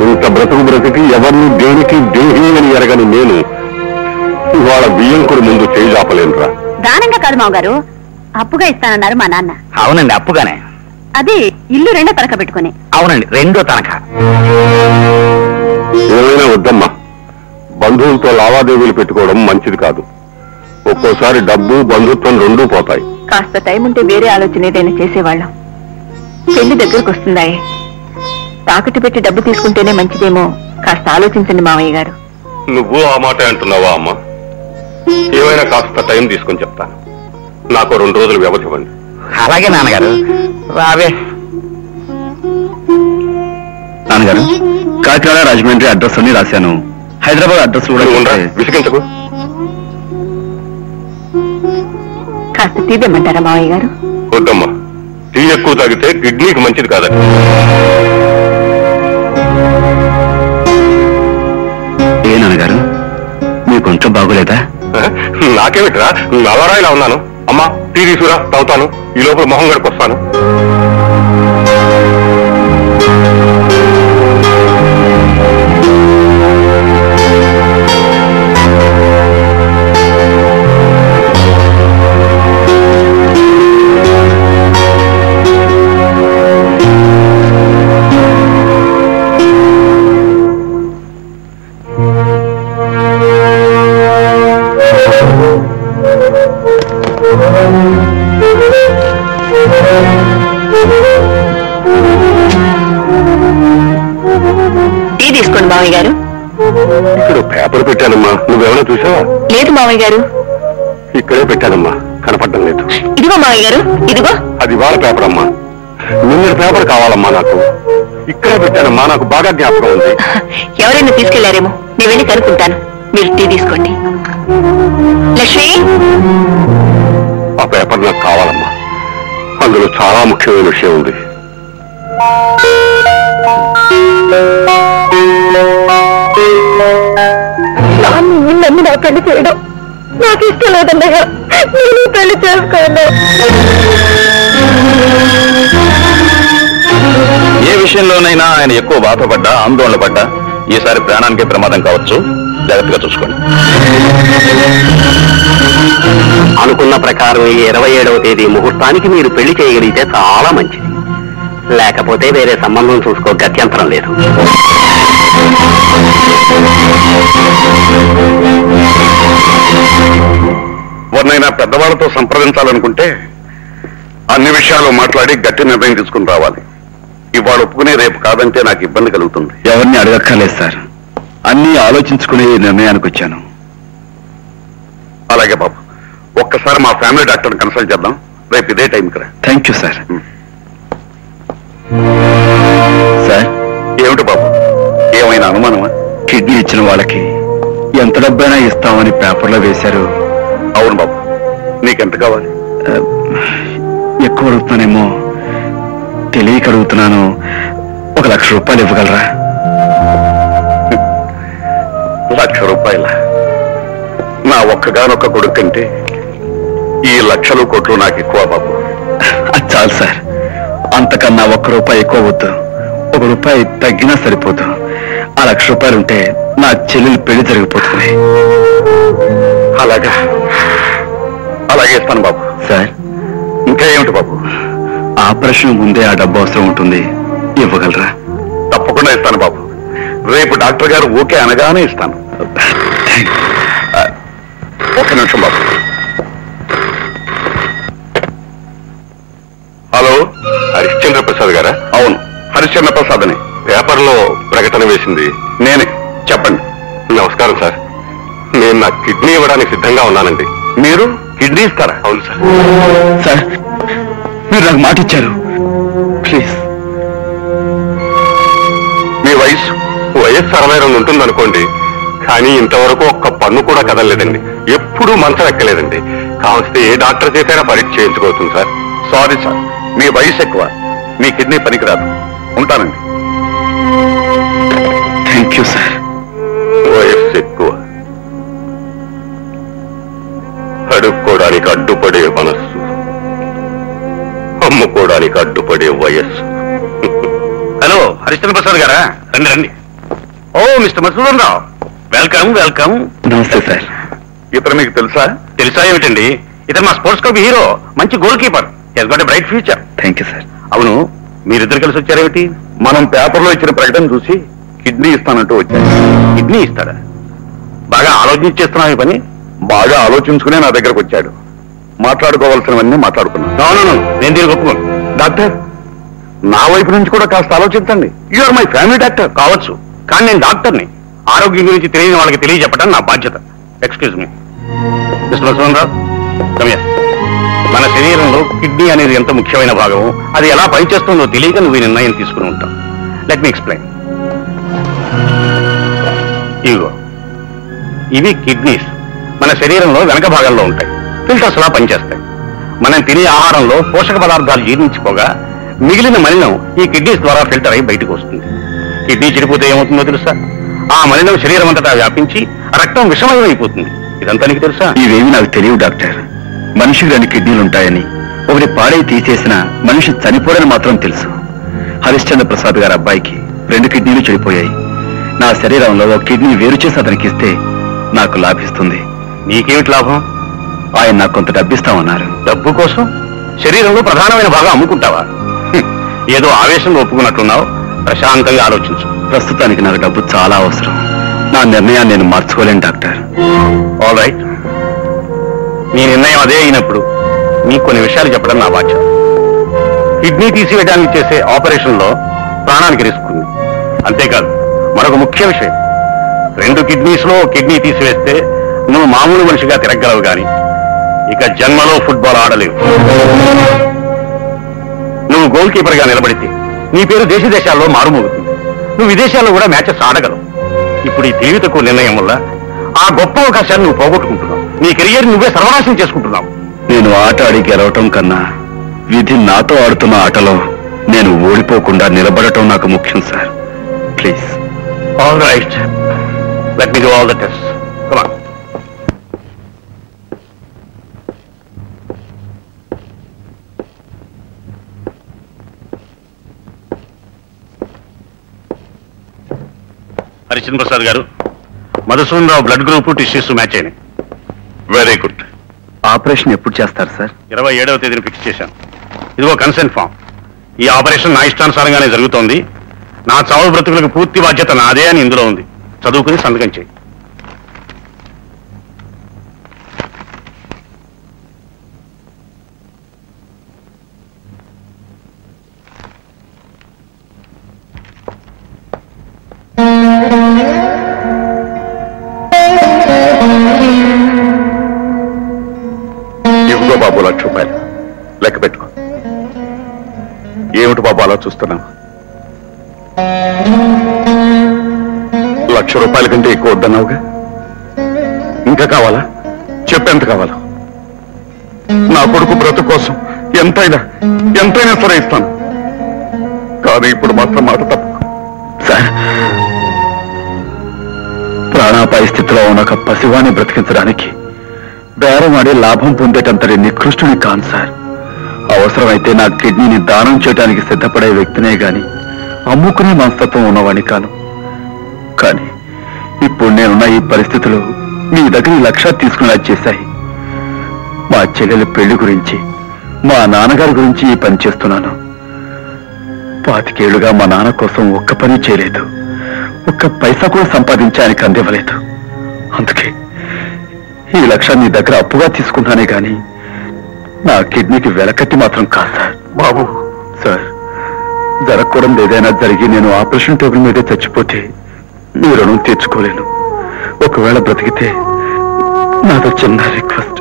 ఇంత బ్రతికి ఎవరిని దేనికి దేహి అని ఎరగని నేను ఇవాళ బియ్యంకుడు ముందు చేయి చాపలేనురా. దానంగా కాదు మామగారు, అప్పుగా ఇస్తానన్నారు మా నాన్న. అవునండి, అప్పుగానే. అది ఇల్లు రెండో తనఖా పెట్టుకుని. అవునండి, రెండో తనఖా. ఏమైనా వద్దమ్మా, బంధువులతో లావాదేవీలు పెట్టుకోవడం మంచిది కాదు. ఒక్కోసారి డబ్బు బంధుత్వం రెండూ పోతాయి. కాస్త టైం ఉంటే వేరే ఆలోచన ఏదైనా చేసేవాళ్ళం. పెళ్లి దగ్గరకు వస్తుందాయే, తాకట్టు పెట్టి డబ్బు తీసుకుంటేనే మంచిదేమో. కాస్త ఆలోచించండి మావయ్య గారు. నువ్వు ఆ మాట అంటున్నావా అమ్మా? ఏమైనా కాస్త టైం తీసుకొని చెప్తాను. నాకు 2 రోజులు వ్యవధి ఇవ్వండి. అలాగే నాన్నగారు. రావే నాన్నగారు, కాకినాడ రాజమండ్రి అడ్రస్ అన్ని రాశాను. హైదరాబాద్ అడ్రస్ కూడా విసిగించకు. కాస్త తీద్దామంటారా మావయ్య గారు? వద్దమ్మా, టీ ఎక్కువ తాగితే కిడ్నీకి మంచిది కాదండి. ఏ నాన్నగారు, మీ కొంచెం బాగోలేదా? నాకేమిట్రా, నల్లరాయిలా ఉన్నాను. అమ్మా టీ తీసుకురా, తాగుతాను. ఈ లోపల మొహం గడికి వస్తాను. టీ తీసుకోండి మావయ్య గారు. ఇక్కడ పేపర్ పెట్టానమ్మా, నువ్వేమైనా చూసావా? లేదు మావయ్య గారు. ఇక్కడే పెట్టానమ్మా, కనపడడం లేదు. ఇదిగో మావయ్య గారు, ఇదిగో. అది వాళ్ళ పేపర్ అమ్మా. నిన్న పేపర్ కావాలమ్మా నాకు. ఇక్కడే పెట్టానమ్మా, నాకు బాగా జ్ఞాపకం ఉంది. ఎవరైనా తీసుకెళ్లారేమో, నేను వెళ్ళి కనుక్కుంటాను. మీరు టీ తీసుకోండి. లక్ష్మి, ఆ పేపర్ నాకు కావాలమ్మా. అందులో చాలా ముఖ్యమైన విషయం ఉంది. నన్ను నా పెళ్లి చేయడం నాకు ఇష్టం లేదన్నయ్య. నేను పెళ్లి చేసుకోను. ఏ విషయంలోనైనా ఆయన ఎక్కువ బాధపడ్డా, ఆందోళన పడ్డా ఈసారి ప్రాణానికే ప్రమాదం కావచ్చు. జాగ్రత్తగా చూసుకోండి. అనుకున్న ప్రకారం ఈ 27వ తేదీ ముహూర్తానికి మీరు పెళ్లి చేయగలిగితే చాలా మంచిది. లేకపోతే వేరే సంబంధం చూసుకో గత్యంతరం లేదు. ఎవరినైనా పెద్దవాళ్ళతో సంప్రదించాలనుకుంటే అన్ని విషయాలు మాట్లాడి గట్టి నిర్ణయం తీసుకుని రావాలి. ఇవాళ ఒప్పుకునే రేపు కాదంటే నాకు ఇబ్బంది కలుగుతుంది. ఎవరిని అడగక్కర్లేదు సార్, అన్నీ ఆలోచించుకునే నిర్ణయానికి వచ్చాను. అలాగే బాబు, ఒక్కసారి మా ఫ్యామిలీ డాక్టర్ని కన్సల్ట్ చేద్దాం. రేపు ఇదే టైంకి రా. Thank you sir. సార్, ఏమిటి బాబు, ఏమైనా అనుమానమా? కిడ్నీ ఇచ్చిన వాళ్ళకి ఎంత డబ్బైనా ఇస్తామని పేపర్లో వేశారు. అవును బాబు, నీకెంత కావాలి? ఎక్కువ అడుగుతున్నానేమో, తెలియక అడుగుతున్నాను. 1 లక్ష రూపాయలు ఇవ్వగలరా? 1 లక్ష రూపాయల? నా ఒక్కగానొక్క కొడుకు కంటే ఈ లక్షలు కోట్లు నాకు ఎక్కువ బాబు. అది చాలు సార్, అంతకన్నా 1 రూపాయి ఎక్కువ వద్దు. 1 రూపాయి తగ్గినా సరిపోదు. ఆ ₹1,00,000 ఉంటే నా చెల్లెలు పెళ్లి జరిగిపోతుంది. అలాగా? అలాగే ఇస్తాను బాబు. సార్, ఇంకా ఏమిటి బాబు? ఆపరేషన్ ముందే ఆ డబ్బు అవసరం ఉంటుంది, ఇవ్వగలరా? తప్పకుండా ఇస్తాను బాబు. రేపు డాక్టర్ గారు ఓకే అనగానే ఇస్తాను. ఒక్క నిమిషం బాబు. హలో, హరిశ్చంద్ర ప్రసాద్ గారా? అవును, హరిశ్చంద్ర ప్రసాద్ అని పేపర్లో ప్రకటన వేసింది నేనే. చెప్పండి. నమస్కారం సార్, నేను నా కిడ్నీ ఇవ్వడానికి సిద్ధంగా ఉన్నానండి. మీరు కిడ్నీ ఇస్తారా? అవును సార్. సార్, మీరు నాకు మాట ఇచ్చారు, ప్లీజ్. మీ వయసు 62 ఉంటుందనుకోండి, కానీ ఇంతవరకు ఒక్క పన్ను కూడా కదలలేదండి. ఎప్పుడూ మంచం ఎక్కలేదండి. కావస్తే ఏ డాక్టర్ చేతైనా పరీక్ష చేయించుకోవచ్చు సార్. సారీ సార్, మీ వయసు ఎక్కువ, మీ కిడ్నీ పనికిరాదు. ఉంటానండి. Thank you sir. వయస్సు ఎక్కువ, అడుక్కోవడానికి అడ్డుపడే మనస్సు, అమ్ముకోవడానికి అడ్డుపడే వయస్సు. హలో, హరిశ్చంద్ర ప్రసాద్ గారా? రండి రండి. Oh, mister Madhusudan Rao, welcome welcome. నమస్తే సార్. ఇతను మీకు తెలుసా? తెలుసా ఏమిటండి, ఇతను మా స్పోర్ట్స్ క్లబ్ హీరో, మంచి goal keeper. He's got a bright future. Thank you sir. అవును, మీరిద్దరు కలిసి వచ్చారేమిటి? మనం పేపర్లో ఇచ్చిన ప్రకటన చూసి కిడ్నీ ఇస్తానంటూ వచ్చాను. కిడ్నీ ఇస్తాడా? బాగా ఆలోచించేస్తున్నావు ఈ పని. బాగా ఆలోచించుకునే నా దగ్గరకు వచ్చాడు. మాట్లాడుకోవాల్సినవన్నీ మాట్లాడుకున్నాను. అవును, నేను దీనికి ఒప్పుకోను. డాక్టర్, నా వైపు నుంచి కూడా కాస్త ఆలోచించండి. You are my family doctor. కావచ్చు, కానీ నేను డాక్టర్ని. ఆరోగ్యం గురించి తెలియని వాళ్ళకి తెలియజెప్పడం నా బాధ్యత. ఎక్స్క్యూజ్ మీ మిస్టర్ మధుసూదన్ రావు, రమ్య. మన శరీరంలో కిడ్నీ అనేది ఎంత ముఖ్యమైన భాగం, అది ఎలా పనిచేస్తుందో తెలియక నువ్వు ఈ నిర్ణయం తీసుకుని ఉంటావు. Let me explain. ఇదిగో, ఇవి కిడ్నీస్ మన శరీరంలో వెనక భాగంలో ఉంటాయి. ఫిల్టర్స్ లా పనిచేస్తాయి. మనం తినే ఆహారంలో పోషక పదార్థాలు జీర్ణించిపోగా మిగిలిన మలినం ఈ కిడ్నీస్ ద్వారా ఫిల్టర్ అయి బయటకు వస్తుంది. కిడ్నీ చెడిపోతే ఏమవుతుందో తెలుసా? ఆ మలినం శరీరం అంతటా వ్యాపించి రక్తం విషమయం అయిపోతుంది. ఇదంతా నీకు తెలుసా? ఇవేమి నాకు తెలియదు డాక్టర్. మనిషికి 2 కిడ్నీలు ఉంటాయని, ఒకటి పాడై తీసేసిన మనిషి చనిపోరని మాత్రం తెలుసు. హరిశ్చంద్ర ప్రసాద్ గారి అబ్బాయికి 2 కిడ్నీలు చెడిపోయాయి. నా శరీరంలో ఒక కిడ్నీ వేరు చేసి అతనికి ఇస్తే నాకు లాభిస్తుంది. నీకేమిటి లాభం? ఆయన నాకు కొంత డబ్బిస్తామన్నారు. డబ్బు కోసం శరీరంలో ప్రధానమైన భాగం అమ్ముకుంటావా? ఏదో ఆవేశంగా ఒప్పుకున్నట్లున్నావు. ప్రశాంతంగా ఆలోచించు. ప్రస్తుతానికి నాకు డబ్బు చాలా అవసరం. నా నిర్ణయాన్ని నేను మార్చుకోలేను డాక్టర్. ఆల్ రైట్, నీ నిర్ణయం అదే అయినప్పుడు నీకు కొన్ని విషయాలు చెప్పడం నా బాధ్యత. కిడ్నీ తీసివేయడానికి చేసే ఆపరేషన్ లో ప్రాణానికి రిస్క్ ఉంది. అంతేకాదు, మరొక ముఖ్య విషయం, 2 కిడ్నీస్ లో కిడ్నీ తీసివేస్తే నువ్వు మామూలు మనిషిగా తిరగలవు గాని ఇక జన్మలో ఫుట్బాల్ ఆడలేవు. నువ్వు గోల్ కీపర్ గా నిలబడితే నీ పేరు దేశ దేశాల్లో మారుమోగుతుంది. నువ్వు విదేశాల్లో కూడా మ్యాచెస్ ఆడగలవు. ఇప్పుడు ఈ తెలివి తక్కువ నిర్ణయం వల్ల ఆ గొప్ప అవకాశాన్ని నువ్వు పోగొట్టుకుంటున్నావు. నీ కెరియర్ నువ్వే సర్వనాశనం చేసుకుంటున్నావు. నేను ఆట ఆడి గెలవటం కన్నా విధి నాతో ఆడుతున్న ఆటలో నేను ఓడిపోకుండా నిలబడటం నాకు ముఖ్యం sir. Please. All right, let me do all the test. Come on. Harishchandra Prasad గారు, మధుసూదన్ రావు బ్లడ్ గ్రూప్ టిష్యూస్ మ్యాచ్ అయినాయి. Very good. ఆపరేషన్ ఎప్పుడు చేస్తారు సార్? 27వ తేదీని ఫిక్స్ చేశాను. ఇదిగో కన్సెంట్ ఫామ్. ఈ ఆపరేషన్ నా ఇష్టానుసారంగానే జరుగుతోంది. నా చావు బ్రతుకులకు పూర్తి బాధ్యత నాదే అని ఇందులో ఉంది. చదువుకుని సంతకం చేయి. ఇదిగో బాబు ₹1,00,000 లెక్క పెట్టుకో. ఏమిటి బాబు అలా చూస్తున్నావు? ₹1,00,000 కంటే ఎక్కువ వద్దన్నావుగా. ఇంకా కావాలా? చెప్పెంత కావాలో. నా కొడుకు బ్రతుకు కోసం ఎంతైనా సరే ఇస్తాను. కానీ ఇప్పుడు మాత్రం మాట తప్పు. సార్, ప్రాణాపాయ స్థితిలో ఉన్న ఒక పసివాణ్ణి బ్రతికించడానికి బేరమాడి లాభం పొందేటంతటి నికృష్టుని కాను సార్. అవసరమైతే నా కిడ్నీని దానం చేయడానికి సిద్ధపడే వ్యక్తినే గాని అమ్ముకునే మనస్తత్వం ఉన్నవాణ్ణి కాను. కానీ ఇప్పుడు నేనున్న ఈ పరిస్థితులు మీ దగ్గర 1,00,000 తీసుకునేలా చేశాయి. మా చెల్లెల పెళ్లి గురించి, మా నాన్నగారి గురించి ఈ పని చేస్తున్నాను. 25 ఏళ్లుగా మా నాన్న కోసం ఒక్క పని చేయలేదు, ఒక్క పైసా కూడా సంపాదించడానికి అందివ్వలేదు. అందుకే ఈ 1,00,000 మీ దగ్గర అప్పుగా తీసుకున్నానే గాని నా కిడ్నీకి వెలకట్టి మాత్రం కాదు సార్. బాబు సార్, జరగకూడదు ఏదైనా జరిగి నేను ఆపరేషన్ టేబుల్ మీదే చచ్చిపోతే మీ రుణం తీర్చుకోలేను. ఒకవేళ బ్రతికితే నాదో చిన్న రిక్వెస్ట్.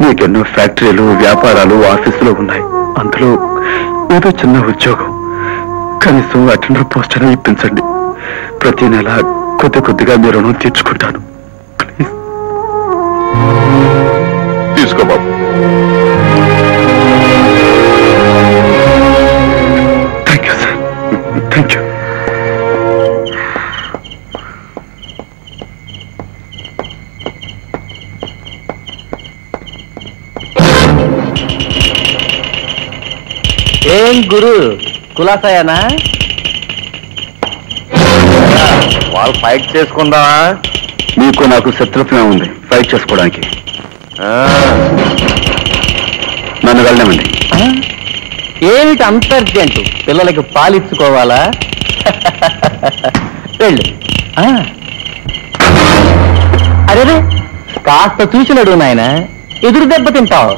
మీకెన్నో ఫ్యాక్టరీలు, వ్యాపారాలు, ఆఫీసులు ఉన్నాయి. అందులో ఏదో చిన్న ఉద్యోగం, కనీసం అటెండర్ పోస్ట్ అయినా ఇప్పించండి. ప్రతి నెల కొద్దిగా మీ రుణం తీర్చుకుంటాను. ప్లీజ్ తీసుకో బాబు. Thank you sir, thank you. ఏం గురు కులాసాయానా? వాళ్ళు ఫైట్ చేసుకుందామా? మీకు నాకు శత్రుత్వమే ఉంది ఫైట్ చేసుకోవడానికి. నన్ను వెళ్ళమండి. ఏమిటి అంత అర్జెంటు? పిల్లలకి పాలిచ్చుకోవాలా? వెళ్ళు. అరే కాస్త చూసినడు నాయన, ఎదురు దెబ్బ తింటావు.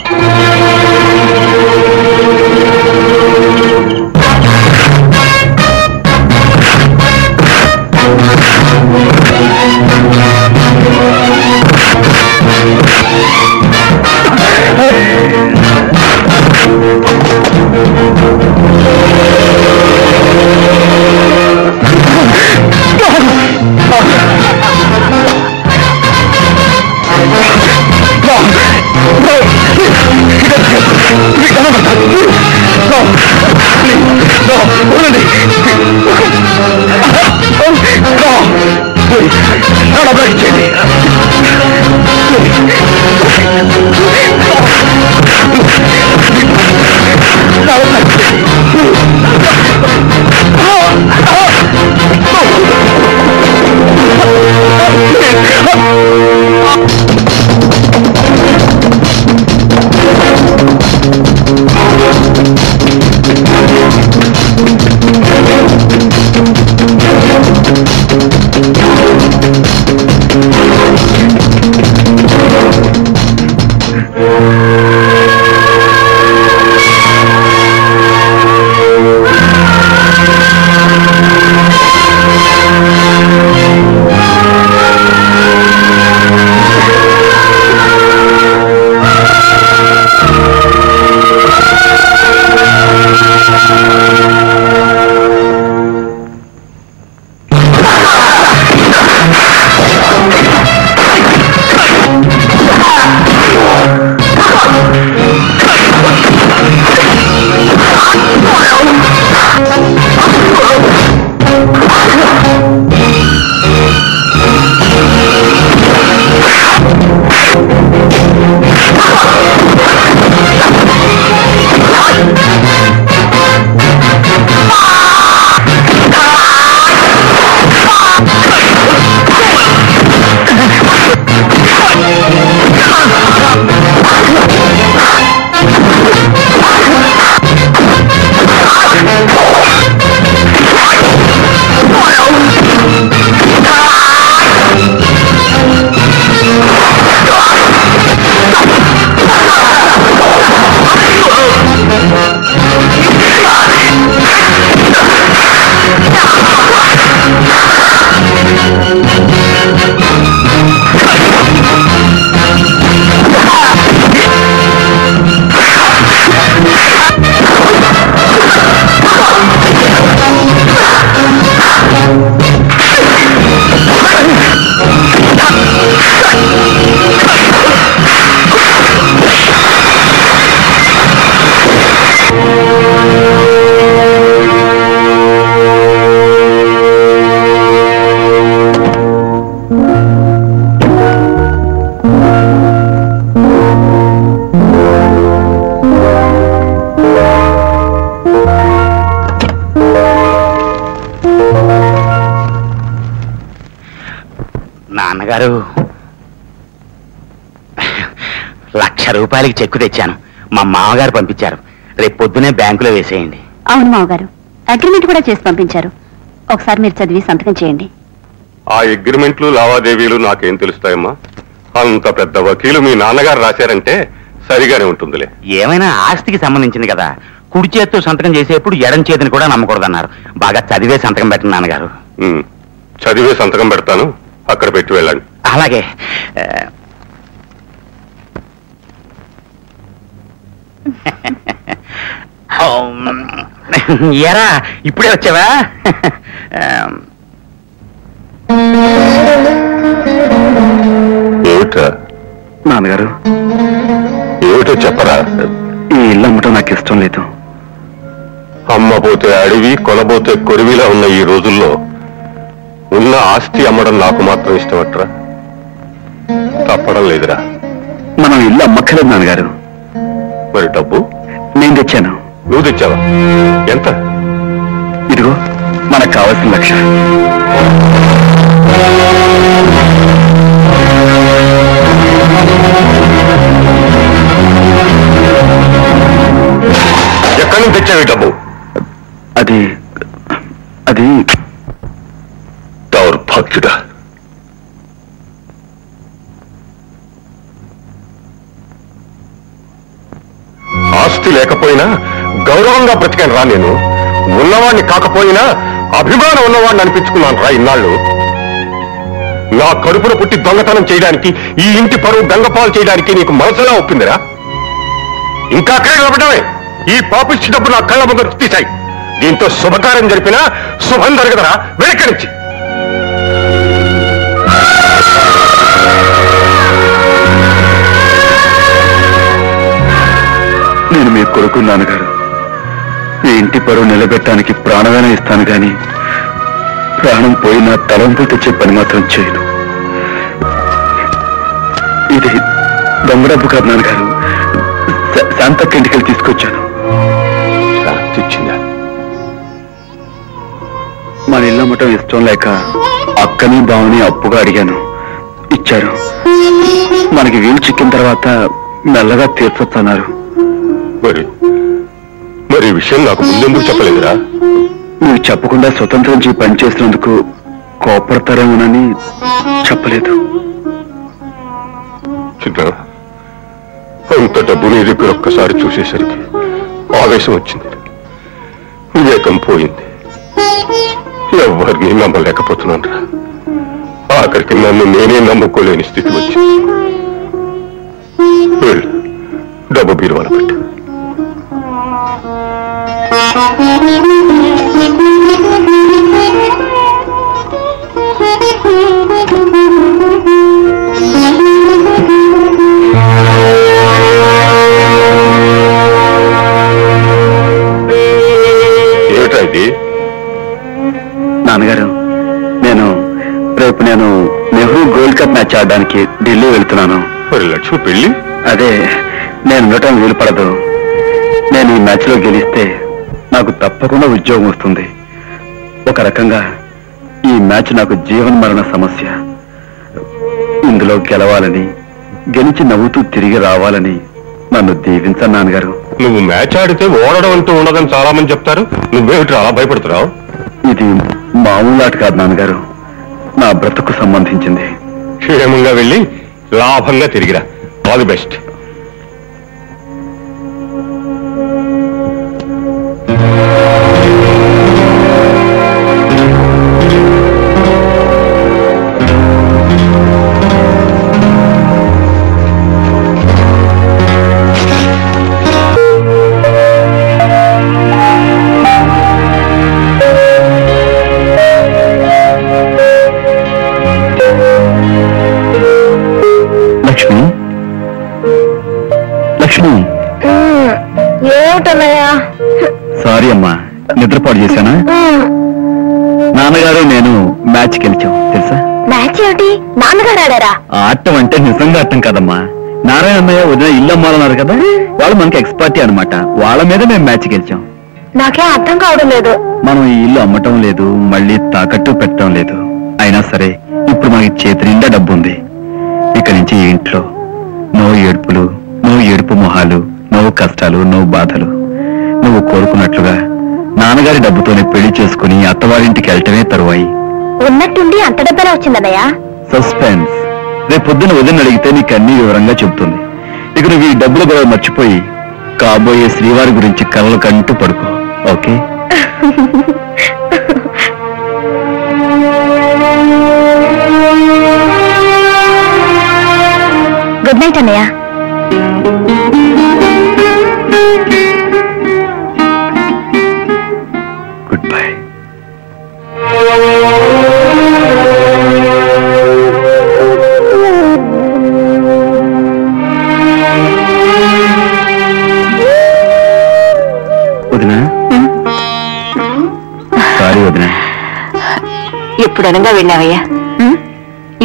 నాన్నగారు, 1,00,000 రూపాయలకి చెక్కు తెచ్చాను. మా మామగారు పంపించారు. రేపు పొద్దునే బ్యాంకులో వేసేయండి. అవును మావగారు, అగ్రిమెంట్ కూడా చేసి పంపించారు. ఒకసారి మీరు చదివి సంతకం చేయండి. ఆ అగ్రిమెంట్లు లావాదేవీలు నాకేం తెలుస్తాయమ్మా? అంత పెద్ద వకీలు మీ నాన్నగారు రాశారంటే సరిగానే ఉంటుందిలే. ఏమైనా ఆస్తికి సంబంధించింది కదా, కుడి చేత్తో సంతకం చేసేప్పుడు ఎడం చేతిని కూడా నమ్మకూడదన్నారు. బాగా చదివే సంతకం పెట్టండి నాన్నగారు. చదివే సంతకం పెడతాను, అక్కడ పెట్టి వెళ్ళండి. అలాగే. ఎరా ఇప్పుడే వచ్చావా? ఏమిట్రా? నాన్నగారు, ఏమిటో చెప్పరా. ఈ ఇల్లు అమ్మటం నాకు ఇష్టం లేదు. అమ్మపోతే అడవి, కొనబోతే కొరివిలా ఉన్న ఈ రోజుల్లో ఉన్న ఆస్తి అమ్మడం నాకు మాత్రం ఇష్టమట్రా. తప్పడం లేదురా. మనం ఇల్లు అమ్మక్కలేదు నాన్నగారు. మరి డబ్బు నేను తెచ్చాను. నువ్వు తెచ్చావా? ఎంత? ఇదిగో మనకు కావాల్సిన 1,00,000. ఎక్కడి నుంచి తెచ్చావు ఈ డబ్బు? అది దౌర్భాగ్యుడా. ఆస్తి లేకపోయినా గౌరవంగా బ్రతికాను రా. నేను ఉన్నవాణ్ణి కాకపోయినా అభిమానం ఉన్నవాడిని అనిపించుకున్నాను రా ఇన్నాళ్ళు. నా కడుపున పుట్టి దొంగతనం చేయడానికి, ఈ ఇంటి పరువు గంగపాలు చేయడానికి నీకు మనసులా ఒప్పిందిరా. ఇంకా అక్కడే నిలబడమే. ఈ పాపిష్టి డబ్బు నా కళ్ళ ముందు తీశాయి. దీంతో శుభకార్యం జరిపినా శుభం జరగదరా. వెనక నుంచి నేను మీ కొడుకు నాన్నగారు. ఈ ఇంటి పరువు నిలబెట్టడానికి ప్రాణమైనా ఇస్తాను కానీ ప్రాణం పోయినా తలంపు తెచ్చే పని మాత్రం చేయను. ఇది దొంగ డబ్బు కాదు నాన్నగారు. శాంతక్క ఇంటికి తీసుకొచ్చాను. ఇచ్చిందా? మన ఇల్లు అమ్మటం ఇష్టం లేక అక్కని బావని అప్పుగా అడిగాను, ఇచ్చారు. మనకి వీలు చిక్కిన తర్వాత మెల్లగా తీర్చొచ్చన్నారు. మరి ఈ విషయం నాకు ముందెందుకు చెప్పలేదురా? నువ్వు చెప్పకుండా స్వతంత్రించి పనిచేసినందుకు కోపడతారేమోనని చెప్పలేదు. చిన్న, అంత డబ్బు నీ దగ్గర ఒక్కసారి చూసేసరికి ఆవేశం వచ్చింది, వివేకం పోయింది. ఎవరిని నమ్మలేకపోతున్నాను రా. ఆఖరికి నన్ను నేనే నమ్ముకోలేని స్థితి వచ్చింది. డబ్బు బీరువాల పెట్టు. ఏమిటా ఇది? నాన్నగారు, రేపు నేను నెహ్రూ గోల్డ్ కప్ మ్యాచ్ ఆడడానికి ఢిల్లీ వెళ్తున్నాను. మరి లక్ష్మి పెళ్లి? అదే, నేను ఉండటం వీలు పడదు. నేను ఈ మ్యాచ్ లో గెలిస్తే నాకు తప్పకుండా ఉద్యోగం వస్తుంది. ఒక రకంగా ఈ మ్యాచ్ నాకు జీవన్ మరణ సమస్య. ఇందులో గెలవాలని, గెలిచి నవ్వుతూ తిరిగి రావాలని నన్ను దీవించండి నాన్నగారు. నువ్వు మ్యాచ్ ఆడితే ఓడడం అంటూ ఉండదని చాలా మంది చెప్తారు. నువ్వేమిటి అలా భయపడుతున్నావు? ఇది మామూలు ఆట కాదు నాన్నగారు, నా బ్రతుకు సంబంధించింది. క్షేమంగా వెళ్ళి లాభంగా తిరిగిరా. All the best. లక్ష్మి, ఏమిటన్నయ్యా? సారీ అమ్మా, నిద్రపాటు చేశానా? నాన్నగారు నేను మ్యాచ్కి గెలిచాం తెలుసా? మ్యాచ్ ఏమిటి? నాన్నగారు ఆడారా? ఆటం అంటే నిజంగా ఆటం కాదమ్మా. నారాయణ అన్నయ్య వదిన ఇల్లు అమ్మాలన్నారు కదా, వాళ్ళు మనకి ఎక్స్పర్టీ అనమాట. వాళ్ళ మీద మేము మ్యాచ్ గెలిచాం. నాకే అర్థం కావడం లేదు. మనం ఈ ఇల్లు అమ్మటం లేదు, మళ్ళీ తాకట్టు పెట్టడం లేదు. అయినా సరే ఇప్పుడు మనకి చేతి నిండా డబ్బు ఉంది. ఇక నుంచి ఈ ఇంట్లో నో ఏడుపులు, నో ఏడుపు మొహాలు, నో కష్టాలు, నో బాధలు. నువ్వు కోరుకున్నట్లుగా నాన్నగారి డబ్బుతోనే పెళ్లి చేసుకుని అత్తవారింటికి వెళ్ళటమే తరువాయి. ఉన్నట్టుండి అంత డబ్బెలా వచ్చిందన్నయ్య? సస్పెన్స్. రేపు పొద్దున వదిన అడిగితే నీకు అన్ని వివరంగా చెబుతుంది. ఇక నువ్వు ఈ డబ్బుల గొడవ మర్చిపోయి కాబోయే శ్రీవారి గురించి కలలు కంటూ పడుకో. ఓకే? గుడ్ నైట్ అన్నయ్య. Good bye. వదినా, సారీ వదినా. ఎప్పుడు అనగా వెళ్ళావయ్యా?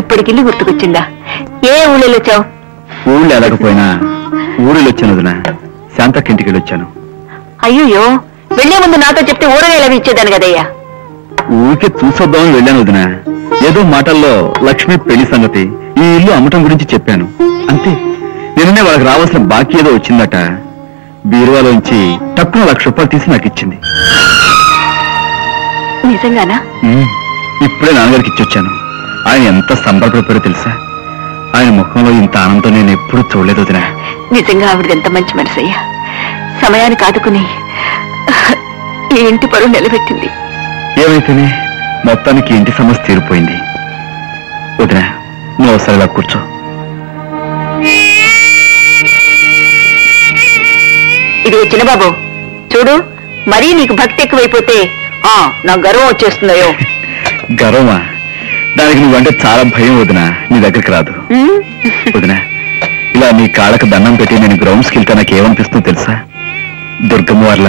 ఇప్పటికిల్లు గుర్తుకొచ్చిందా? ఏ ఊళ్ళో వచ్చావు? ఊళ్ళో వెళ్ళకపోయినా ఊరిలో వచ్చాను వదినా. శాంతకి ఇంటికి వెళ్ళొచ్చాను. అయ్యో, వెళ్లే ముందు నాతో చెప్తే ఊరగా ఎలా ఇచ్చేదాను కదయ్యా. ఊరికే చూసొద్దామని వెళ్ళాను వదినా. ఏదో మాటల్లో లక్ష్మి పెళ్లి సంగతి, ఈ ఇల్లు అమ్మటం గురించి చెప్పాను అంతే. నిన్ననే వాళ్ళకి రావాల్సిన బాకీ ఏదో వచ్చిందట. బీరువాలోంచి తక్కువ 1,00,000 రూపాయలు తీసి నాకు ఇచ్చింది. నిజంగానా? ఇప్పుడే నాన్నగారికి ఇచ్చొచ్చాను. ఆయన ఎంత సంబరపడిపోయారో తెలుసా? ఆయన ముఖంలో ఇంత ఆనందం నేను ఎప్పుడూ చూడలేదు వదినా. నిజంగా ఆవిడది ఎంత మంచి మనసు అయ్యా. సమయానికి ఆదుకుని ఈ ఇంటి పరువు నిలబెట్టింది. ఏమైతేనే మొత్తానికి ఇంటి సమస్య తీరిపోయింది. వదినా, నువ్వు ఒకసారి ఇలా కూర్చో. ఇది చిన్నబాబు చూడు, మరీ నీకు భక్తి ఎక్కువైపోతే నా గర్వం వచ్చేస్తుందయో. గర్వమా? దానికి నువ్వంటే చాలా భయం వదినా. నీ దగ్గరికి రాదు వదినా. ఇలా నీ కాళ్ళకు దండం పెట్టి నేను గ్రౌండ్స్కి వెళ్తే నాకు ఏమనిపిస్తుందో తెలుసా? దుర్గమ్మ వల్ల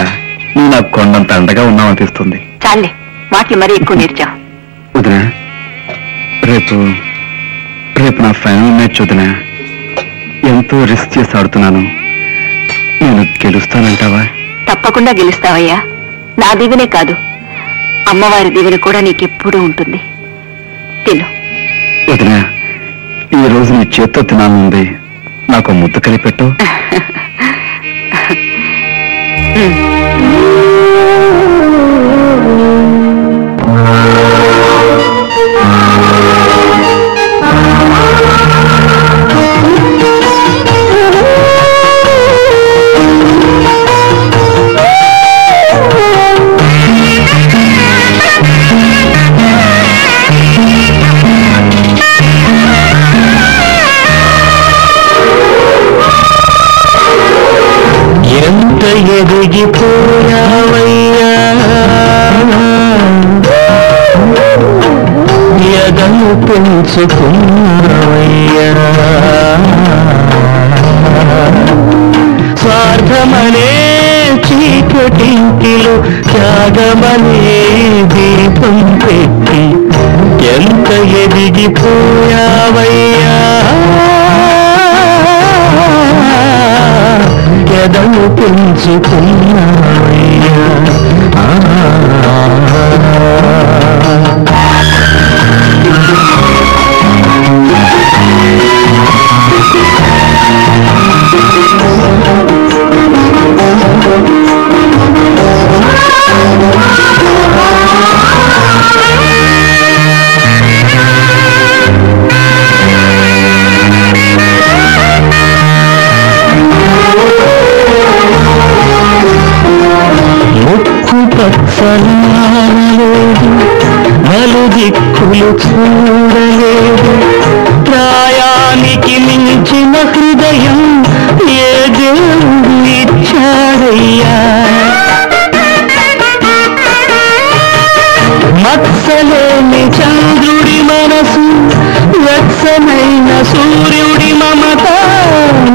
నువ్వు నాకు కొండంత అండగా ఉన్నావనిపిస్తుంది. చాలే, మాటలు మరీ ఎక్కువ నేర్చావు వదినా. రేపు నా ఫైనల్ మ్యాచ్ వదినా. ఎంతో రిస్క్ చేసి ఆడుతున్నాను. నేను గెలుస్తానంటావా? తప్పకుండా గెలుస్తావయ్యా. నా దీవెనే కాదు, అమ్మవారి దీవెన కూడా నీకెప్పుడూ ఉంటుంది. తిను వదినా. ఈ రోజు నీ చేత్తో తినాలనుంది. నాకు ముద్ద కలిపెట్టు. ఎదిగిపోయావయ్యా, ఎదను పెంచుకున్నావయ్యా. స్వార్థమనే చీకటింటిలో త్యాగమనే దీపం పెట్టి ఎంత ఎదిగిపోయావయ్యా, ఎదను పెంచుకున్నావయ్యా. పచ్చనాలేదు, నలుదిక్కులు చూడలేదు. ప్రాయానికి మించిన హృదయం ఏ దేవుడు ఇచ్చాడయ్యా. మత్సలేని చంద్రుడి మనసు, వెచ్చనైన సూర్యుడి మమత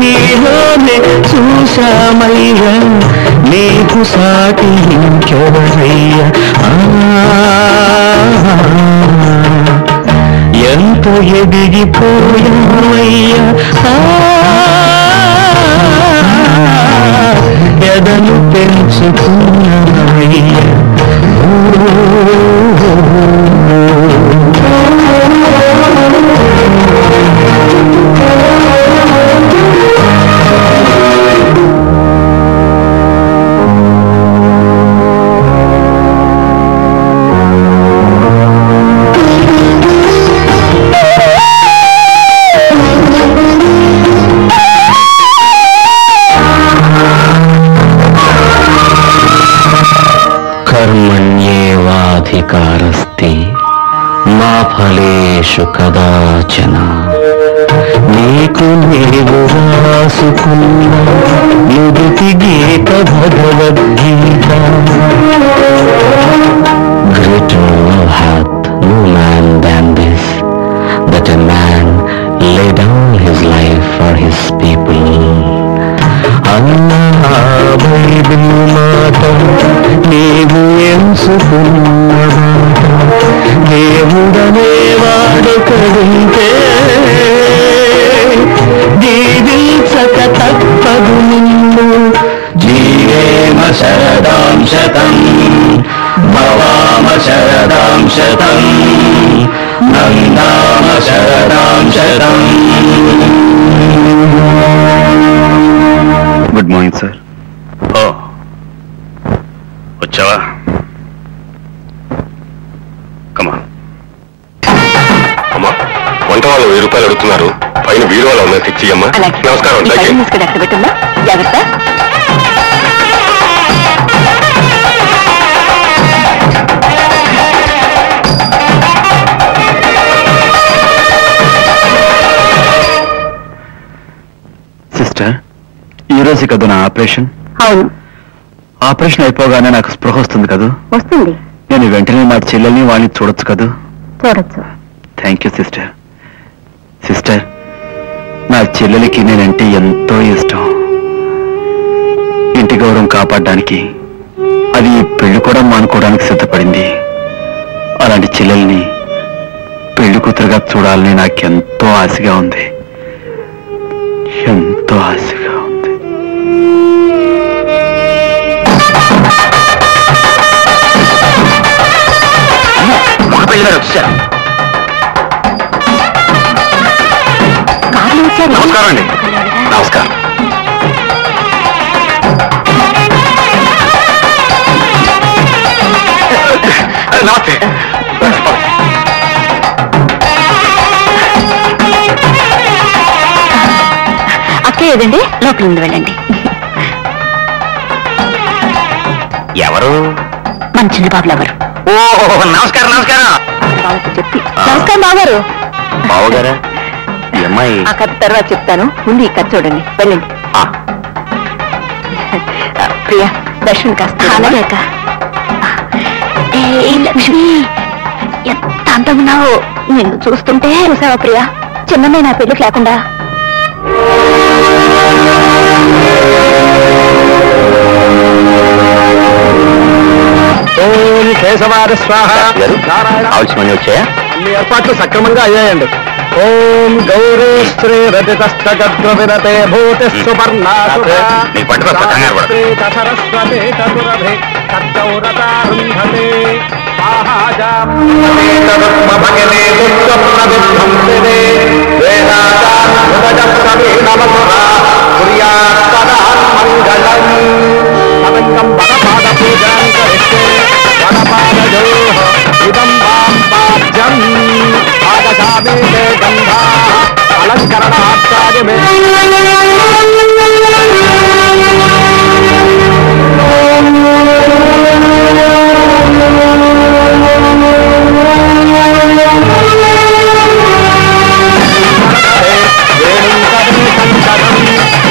నీలోనే చూశామయ్యా. నీకు సాటి ఇంకెవరయ్యా. ఎంత ఎదిగిపోయావయ్యా, ఎదను పెంచుకున్నావయ్యా. ఫలేషు కదాచన నీకు నీవు రాసుకున్న నుదుటి గీత Bhagavad Gita Greater hath no man than this, that a man lay down his life for his people. అన్నా బైబిల్ మాట నీవు ఎంచుకున్న మాట దేవుడనే వాడొకడుంటే దీవించక తప్పదు నిన్ను. జీవేమ శరదాం శతం భవామ శరదాం శతం నందామ శరదాం శతం. Good morning sir. ఓ వచ్చావా? కమా అమ్మా, వంట వాళ్ళు 1000 రూపాయలు అడుగుతున్నారు. పైన వీరువాళ్ళు ఉన్నాయి, తెచ్చి అమ్మా. నమస్కారం. పెట్టమ్మా, జాగ్రత్త. సిస్టర్, ఈ రోజు కదా నా ఆపరేషన్? అవును. ఆపరేషన్ అయిపోగానే నాకు స్పృహ వస్తుంది కదా? వస్తుంది. నేను వెంటనే మా చెల్లెల్ని వాళ్ళని చూడొచ్చు కదా? చూడొచ్చు. Thank you sister. సిస్టర్, నా చెల్లెలకి నేనంటే ఎంతో ఇష్టం. ఇంటి గౌరవం కాపాడడానికి అది పెళ్లి కూడా మానుకోవడానికి సిద్ధపడింది. అలాంటి చెల్లెల్ని పెళ్లి కూతురుగా చూడాలని నాకెంతో ఆశగా ఉంది, ఎంతో ఆశగా ఉంది. వచ్చారా? నమస్కారం అండి. నమస్కారం. నమస్తే. అక్క ఏదండి, లోపల నుండి వెళ్ళండి. ఎవరు? మన చిన్న బాబులు ఎవరు? ఓ నమస్కారం. నమస్కారం వాళ్ళకి చెప్పి. నమస్కారం బావగారు. బావగారా? ఈ అమ్మాయి ఆ కథ తర్వాత చెప్తాను, ముందు ఈ కథ చూడండి, వెళ్ళండి. ప్రియా, దర్శనం కాస్త. అలాగే అక్క. లక్ష్మి, ఎంత అంతకున్నావు. నిన్ను చూస్తుంటే. చూసావా ప్రియా, చిన్నమే నా పెళ్లికి లేకుండా. ఓం కేశవాద స్వాహ. కావాల్సినవన్నీ వచ్చాయా? అన్ని ఏర్పాట్లు సక్రమంగా అయ్యాయండి. ఓం గౌరీ శ్రీ రతితస్తగద్రవిరతే భూతి నీకు పట్టుకొస్తా, కంగారు పడకు. సరస్వతి చతురభి తత్తౌరతారుంధతే ఇదం వాం పాద్యం ఆగసామి గంధా అలంకరణాచార్య మే.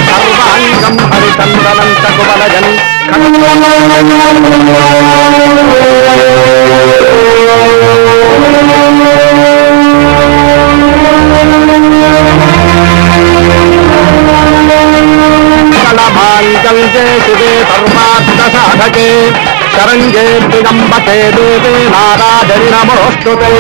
సర్వాంగం హరిచందనంత కుబలజన్ కలభాంగల్జే శివే సర్వార్థ సాధకే శరంగే దిగంబతే దేవే నారాజని నమోస్తుతే.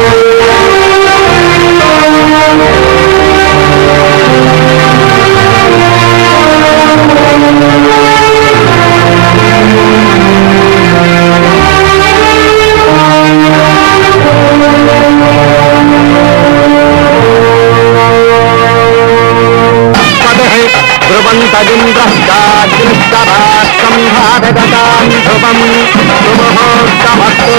ధ్రువంతజింద్రశ్చాగ్నిస్తరాత్సంహారగతాం ధ్రువం సుముహూర్తమస్తు.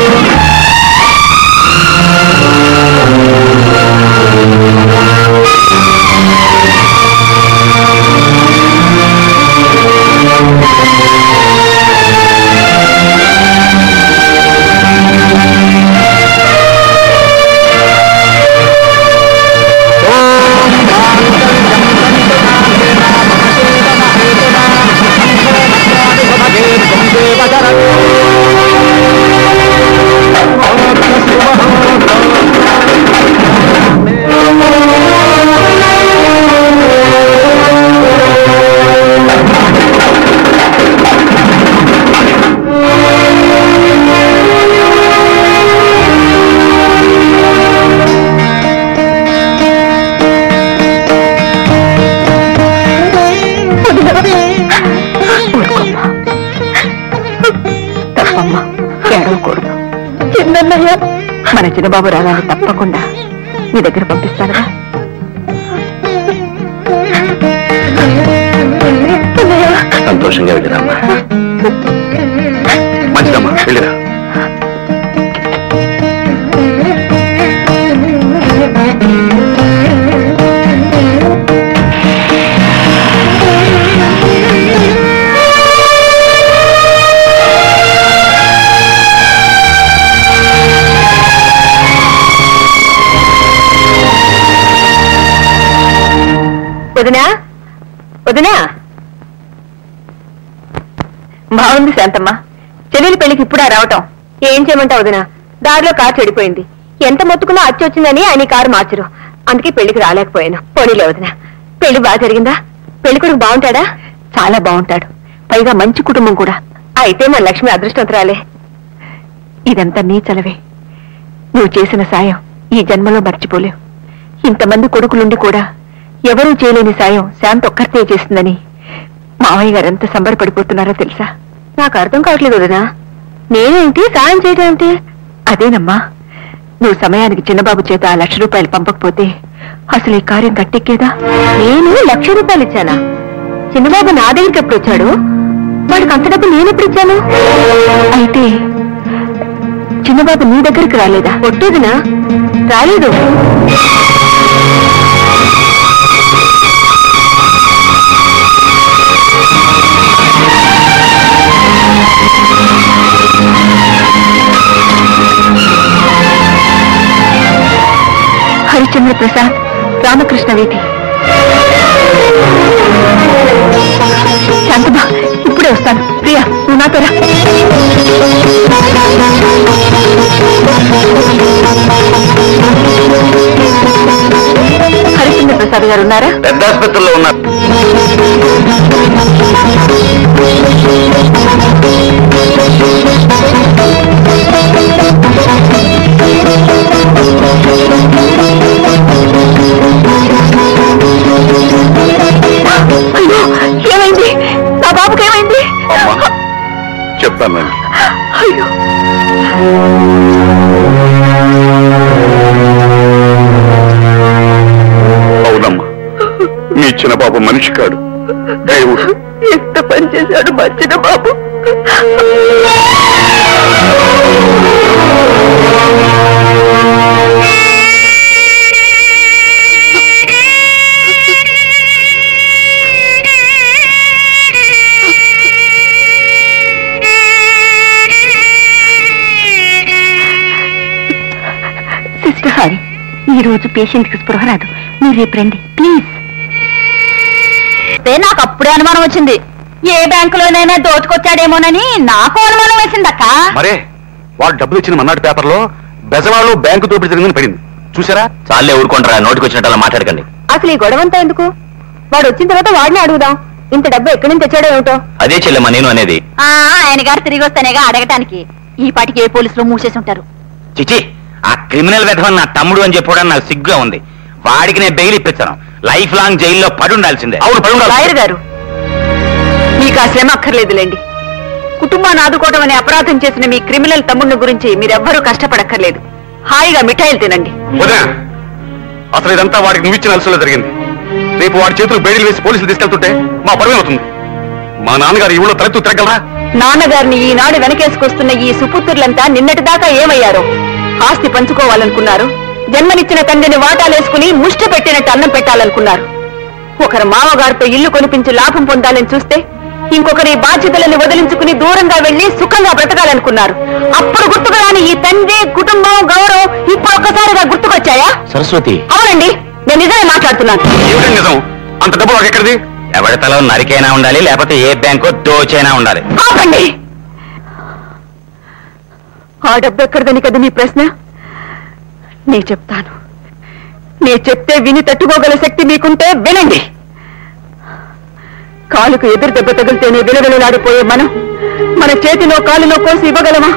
మన చిన్నబాబు రాగానే తప్పకుండా నీ దగ్గర పంపిస్తానుగా. సంతోషంగా వెళ్ళిరామ్మా. మంచిదమ్మా, వెళ్ళిరా. వదినా వదినా, బాగుంది శాంతమ్మ. చెల్లెలి పెళ్లికి ఇప్పుడా రావటం? ఏం చేయమంటావు వదినా, దారిలో కారు చెడిపోయింది. ఎంత మొత్తుకున్నా అచ్చి వచ్చిందని ఆయన కారు మార్చరు, అందుకే పెళ్లికి రాలేకపోయాను. పోనీలే వదినా, పెళ్లి బాగా జరిగిందా? పెళ్లి కొడుకు బాగుంటాడా? చాలా బాగుంటాడు, పైగా మంచి కుటుంబం కూడా. అయితే మన లక్ష్మి అదృష్టవంతురాలే. ఇదంతా నీ చలవే. నువ్వు చేసిన సాయం ఈ జన్మలో మర్చిపోలేవు. ఇంతమంది కొడుకులుండి కూడా ఎవరూ చేయలేని సాయం శాంత ఒక్కరితే చేస్తుందని మావయ్య గారు ఎంత సంబరపడిపోతున్నారో తెలుసా? నాకు అర్థం కావట్లేదు వదినా. నేనేంటి సాయం చేయడం ఏమిటి? అదేనమ్మా, నువ్వు సమయానికి చిన్నబాబు చేత ఆ 1,00,000 రూపాయలు పంపకపోతే అసలు ఈ కార్యం గట్టెక్కేదా? నేను 1,00,000 రూపాయలు ఇచ్చానా? చిన్నబాబు నా దగ్గరికి ఎప్పుడు వచ్చాడు? వాడికి అంత డబ్బు నేను ఎప్పుడు ఇచ్చాను? అయితే చిన్నబాబు నీ దగ్గరికి రాలేదా? ఒట్టేదినా? రాలేదు. హరిచంద్ర ప్రసాద్, రామకృష్ణ వీధి. శాంతమ్మా, ఇప్పుడే వస్తాను. ప్రియా, నువ్వు నాతో రా. హరిచంద్ర ప్రసాద్ గారు ఉన్నారా? పెద్ద ఆసుపత్రిలో ఉన్నారు. అయ్యో, ఏమైంది? నా బాబుకి ఏమైంది? చెప్తానండి. అయ్యో, అవునమ్మా, మీ చిన్న బాబు మనిషి కాడు, దేవుడు. ఎంత పని చేశాడు మా చిన్న బాబు. సిస్టర్ హారి, ఈ రోజు పేషెంట్ కి స్పృహ రాదు. మీరు రేపు రండి ప్లీజ్. నాకు అప్పుడే అనుమానం వచ్చింది. ఏ బ్యాంకులోనైనా దోచుకొచ్చాడేమోనని నాకు అనుమానం వేసిందక్క. మరే వాడు డబ్బులు ఇచ్చిన మన్నాడు పేపర్లో బెజవాడలో బ్యాంకు దోపిడీ జరిగిందని పడింది. చూసారా? చాలే, ఊరుకుంటారా, నోటికి వచ్చినట్టు అలా మాట్లాడకండి. అసలు ఈ గొడవంతా ఎందుకు? వాడు వచ్చిన తర్వాత వాడిని అడుగుదాం. ఇంత డబ్బు ఎక్కడి నుంచి తెచ్చాడో ఏమిటో. అదే చెల్లెమ్మా నేను అనేది. ఆయన గారు తిరిగి వస్తానేగా అడగటానికి. ఈ పాటికి ఏ పోలీసులు మూసేసి ఉంటారు. చిచి, ఆ క్రిమినల్ వెధవన్ నా తమ్ముడు అని చెప్పడానికి నాకు సిగ్గుగా ఉంది. వాడికి నేను బెయిల్ ఇప్పించాను. లైఫ్ లాంగ్ జైల్లో పడి ఉండాల్సిందే. అవును, పడి ఉండాలి. లాయర్ గారు, మీకు ఆ శ్రమ అక్కర్లేదులేండి. కుటుంబాన్ని ఆదుకోవడం అనే అపరాధం చేసిన మీ క్రిమినల్ తమ్ముడిని గురించి మీరెవ్వరూ కష్టపడక్కర్లేదు. హాయిగా మిఠాయిలు తినండి. వదినా, అసలు ఇదంతా వాడికి నువ్వు ఇచ్చిన అలసలో జరిగింది. రేపు వాడి చేతులు బేడీలు వేసి పోలీసులు తీసుకెళ్తుంటే మా పరువు అవుతుంది. మా నాన్నగారు ఈ ఊళ్ళో తలెత్తు తిరగలరా? నాన్నగారిని ఈనాడు వెనకేసుకొస్తున్న ఈ సుపుత్రులంతా నిన్నటిదాకా ఏమయ్యారో? ఆస్తి పంచుకోవాలనుకున్నారు. జన్మనిచ్చిన తండ్రిని వాటాలేసుకుని ముష్టి పెట్టినట్టు అన్నం పెట్టాలనుకున్నారు. ఒకరు మామగారితో ఇల్లు కొనిపించి లాభం పొందాలని చూస్తే ఇంకొకరి బాధ్యతలను వదిలించుకుని దూరంగా వెళ్లి సుఖంగా బ్రతకాలనుకున్నారు. అప్పుడు గుర్తుకురాని ఈ తండ్రి, కుటుంబం, గౌరవం ఇప్పుడు ఒక్కసారిగా గుర్తుకొచ్చాయా? సరస్వతి. అవునండి, నేను నిజమే మాట్లాడుతున్నాను. ఏమిటండి నిజం? అంత డబ్బు వాడు ఎక్కడిది? ఎవరి తల నరికైనా ఉండాలి, లేకపోతే ఏ బ్యాంకో దోచైనా ఉండాలి. ఆపండి. ఆ డబ్బు ఎక్కడిదని కదా మీ ప్రశ్న? నేను చెప్తాను. నేను చెప్తే విని తట్టుకోగల శక్తి మీకుంటే వినండి. కాలుకు ఎదురు దెబ్బ తగిలితేనే విలవిలలాడిపోయే మనం మన చేతిలో కాలులో కోసి ఇవ్వగలమా?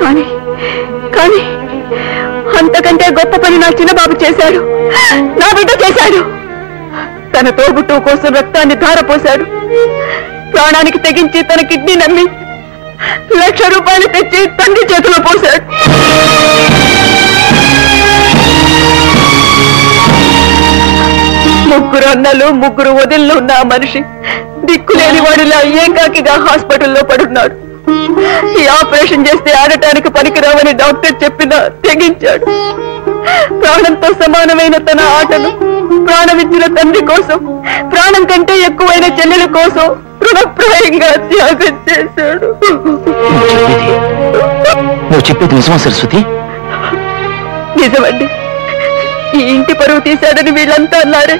కానీ కానీ అంతకంటే గొప్ప పని నా చిన్నబాబు చేశాడు. నా బిడ్డ చేశాడు. తన తోబుట్టు కోసం రక్తాన్ని ధారపోశాడు. ప్రాణానికి తెగించి తన కిడ్నీ నమ్మి 1,00,000 రూపాయలు తెచ్చి తండ్రి చేతిలో పోశాడు. ముగ్గురు అన్నలు, ముగ్గురు వదిలిలో ఉన్న ఆ మనిషి దిక్కులేని వాడిలా ఏకాకిగా హాస్పిటల్లో పడున్నాడు. ఈ ఆపరేషన్ చేస్తే ఆడటానికి పనికిరావని డాక్టర్ చెప్పినా తెగించాడు. ప్రాణంతో సమానమైన తన ఆటను ప్రాణమిచ్చిన తండ్రి కోసం, ప్రాణం కంటే ఎక్కువైన చెల్లెల కోసం రుణప్రాయంగా త్యాగం చేశాడు. నువ్వు చెప్పేది నిజమా సరస్వతి? నిజమండి. ఈ ఇంటి పరువు తీశాడని వీళ్ళంతా అన్నారే,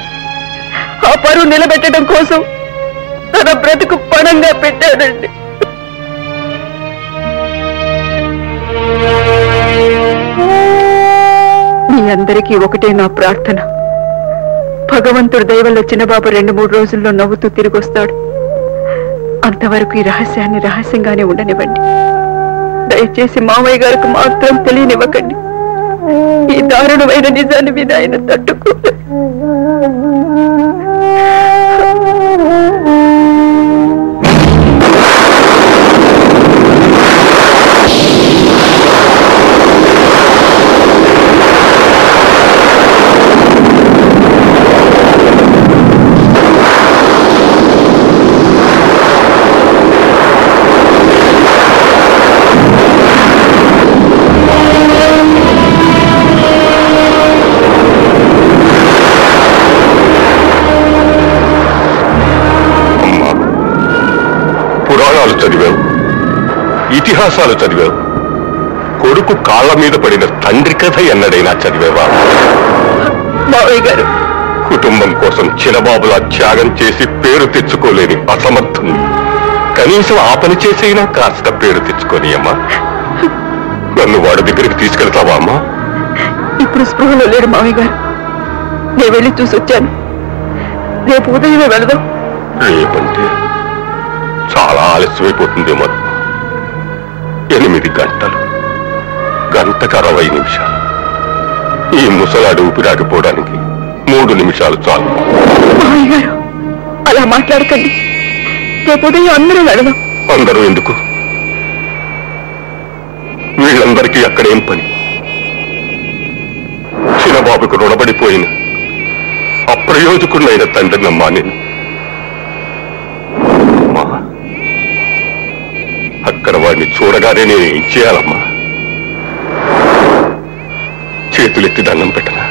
ఆ పరువు నిలబెట్టడం కోసం తన బ్రతుకు పణంగా పెట్టాడండి. మీ అందరికీ ఒకటే నా ప్రార్థన, భగవంతుడు దయ వల్ల చిన్నబాబు 2-3 రోజుల్లో నవ్వుతూ తిరిగి వస్తాడు. అంతవరకు ఈ రహస్యాన్ని రహస్యంగానే ఉండనివ్వండి. దయచేసి మామయ్య గారికి మాత్రం తెలియనివ్వకండి. ఈ దారుణమైన నిజాన్ని మీద ఆయన తట్టుకోలేదు. చదివావు, ఇతిహాసాలు చదివావు, కొడుకు కాళ్ళ మీద పడిన తండ్రి కథ ఎన్నడైనా చదివావా? మావయ్య గారు, కుటుంబం కోసం చిన్నబాబులా త్యాగం చేసి పేరు తెచ్చుకోలేని అసమర్థుని కనీసం ఆ పని చేసైనా కాస్త పేరు తెచ్చుకొని అమ్మా. నన్ను వాడి దగ్గరికి తీసుకెళ్తావా అమ్మా? ఇప్పుడు స్పృహలో లేడు మావయ్య గారు. నేను వెళ్ళి చూసి వచ్చాను. రేపు ఉదయమే వెళదాం. రేపంటే చాలా ఆలస్యమైపోతుందేమో. 8 గంటలు, గంటకు 60 నిమిషాలు. ఈ ముసలాడు ఊపిరాగిపోవడానికి 3 నిమిషాలు చాలు. మావయ్య గారు, అలా మాట్లాడకండి. రేపు ఉదయం అందరూ వెళదాం. అందరూ ఎందుకు? వీళ్ళందరికీ అక్కడేం పని? చిన్నబాబుకు రుణపడిపోయిన అప్రయోజకుడైన తండ్రినమ్మా నేను. అక్కడ వాడిని చూడగానే నేను ఏం చేయాలమ్మా? చేతులెత్తి దండం పెట్టనా?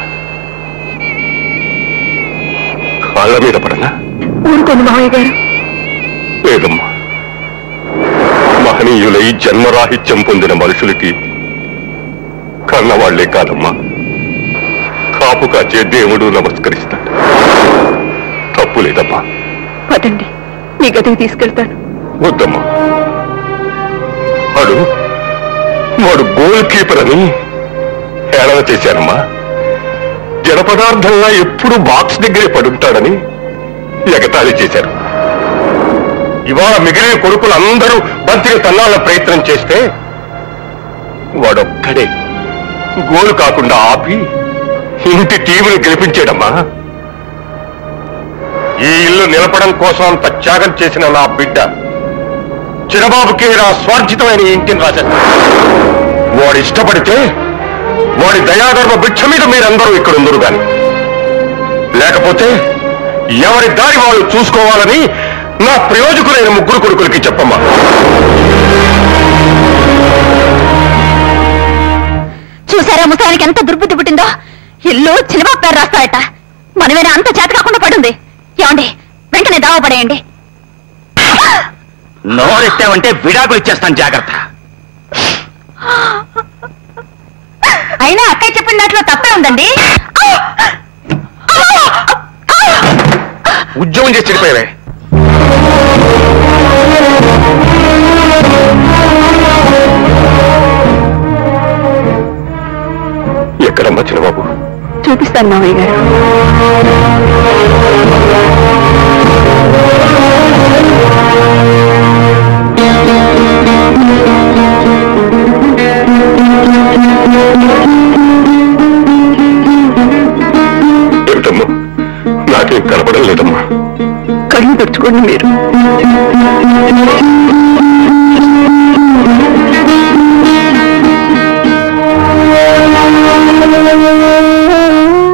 కాళ్ళ మీద పడనా? ఊరుకోండి మావయ్య గారు. లేదమ్మా, మహనీయులై జన్మరాహిత్యం పొందిన మనుషులకి కన్నవాళ్లే కాదమ్మా, కాపు కాచే దేవుడు నమస్కరిస్తాడు. తప్పు లేదమ్మా. పదండి, మీ గదికి తీసుకెళ్తాను. వద్దమ్మా, వాడు గోల్ కీపర్ అని హేళన చేశానమ్మా. జడ పదార్థంగా ఎప్పుడు బాక్స్ దగ్గరే పడుంటాడని ఎగతాళి చేశారు. ఇవాళ మిగిలిన కొడుకులందరూ బంతిని తన్నాళ్ళ ప్రయత్నం చేస్తే వాడొక్కడే గోలు కాకుండా ఆపి ఇంటి టీముని గెలిపించాడమ్మా. ఈ ఇల్లు నిలపడం కోసం అంత త్యాగం చేసిన నా బిడ్డ చిన్నబాబుకి నా స్వార్జితమైన ఇంటిని రాసేస్తాడు. వాడు ఇష్టపడితే వాడి దయాధర్మ భిక్ష మీద మీరందరూ ఇక్కడ ఉందరు గాని, లేకపోతే ఎవరి దారి వాళ్ళు చూసుకోవాలని నా ప్రయోజకులైన 3 కొడుకులకి చెప్పమ్మా. చూసారా ముసలానికి ఎంత దుర్బుద్ధి పుట్టిందో? ఇల్లు చిన్నబాబు పేరు రాస్తాయట. మనమేనా అంత చేత కాకుండా పడుంది. ఏమండి, వెంటనే దావా పడేయండి. నోరెత్తావంటే విడాకులు ఇచ్చేస్తాను, జాగ్రత్త. అయినా అక్కయ్య చెప్పిన దాంట్లో తప్పే ఉందండి. ఉద్యోగం చేసి చెడిపోయావే. ఎక్కడమ్మా చిన్నబాబు? చూపిస్తాను మావయ్య గారు. ఏమిటమ్మా, నాకేం కనపడం లేదమ్మా. కళ్ళు తెచ్చుకోండి మీరు.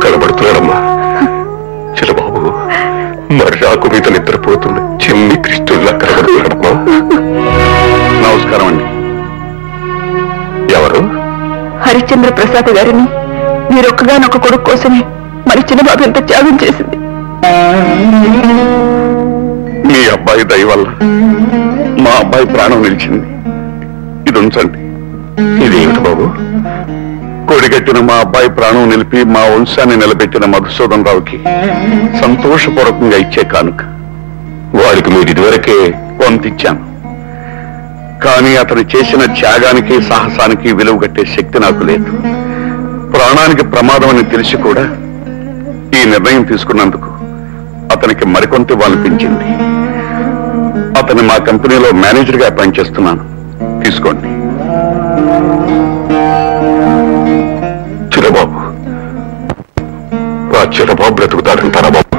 కనబడుతున్నాడమ్మా చిన్నబాబు, మరి రాకు మీద నిద్రపోతున్న చిన్ని కృష్ణుల్లా కనబడుతున్నాడమ్మా. నమస్కారం అండి. ఎవరు? హరిశ్చంద్ర ప్రసాద్ గారిని మీరొక్కగానొక్క కొడుకు కోసమే మరి చిన్నబాబు ఎంత త్యాగం చేసింది. మీ అబ్బాయి దయ వల్ల మా అబ్బాయి ప్రాణం నిలిచింది. ఇది ఉంచండి. ఇదేమిటి బాబు? కొడిగట్టిన మా అబ్బాయి ప్రాణం నిలిపి మా వంశాన్ని నిలబెట్టిన మధుసూదన్ రావుకి సంతోషపూర్వకంగా ఇచ్చే కానుక. వాడికి మీరు ఇదివరకే పంపించాను, కానీ అతను చేసిన త్యాగానికి సాహసానికి విలువ కట్టే శక్తి నాకు లేదు. ప్రాణానికి ప్రమాదం అని తెలిసి కూడా ఈ నిర్ణయం తీసుకున్నందుకు అతనికి మరికొంత ఇవ్వాలనిపించింది. అతన్ని మా కంపెనీలో మేనేజర్గా అపాయింట్ చేస్తున్నాను. తీసుకోండి. చిన్నబాబు, ఆ చిన్నబాబు బ్రతుకుతాడంటారా బాబు?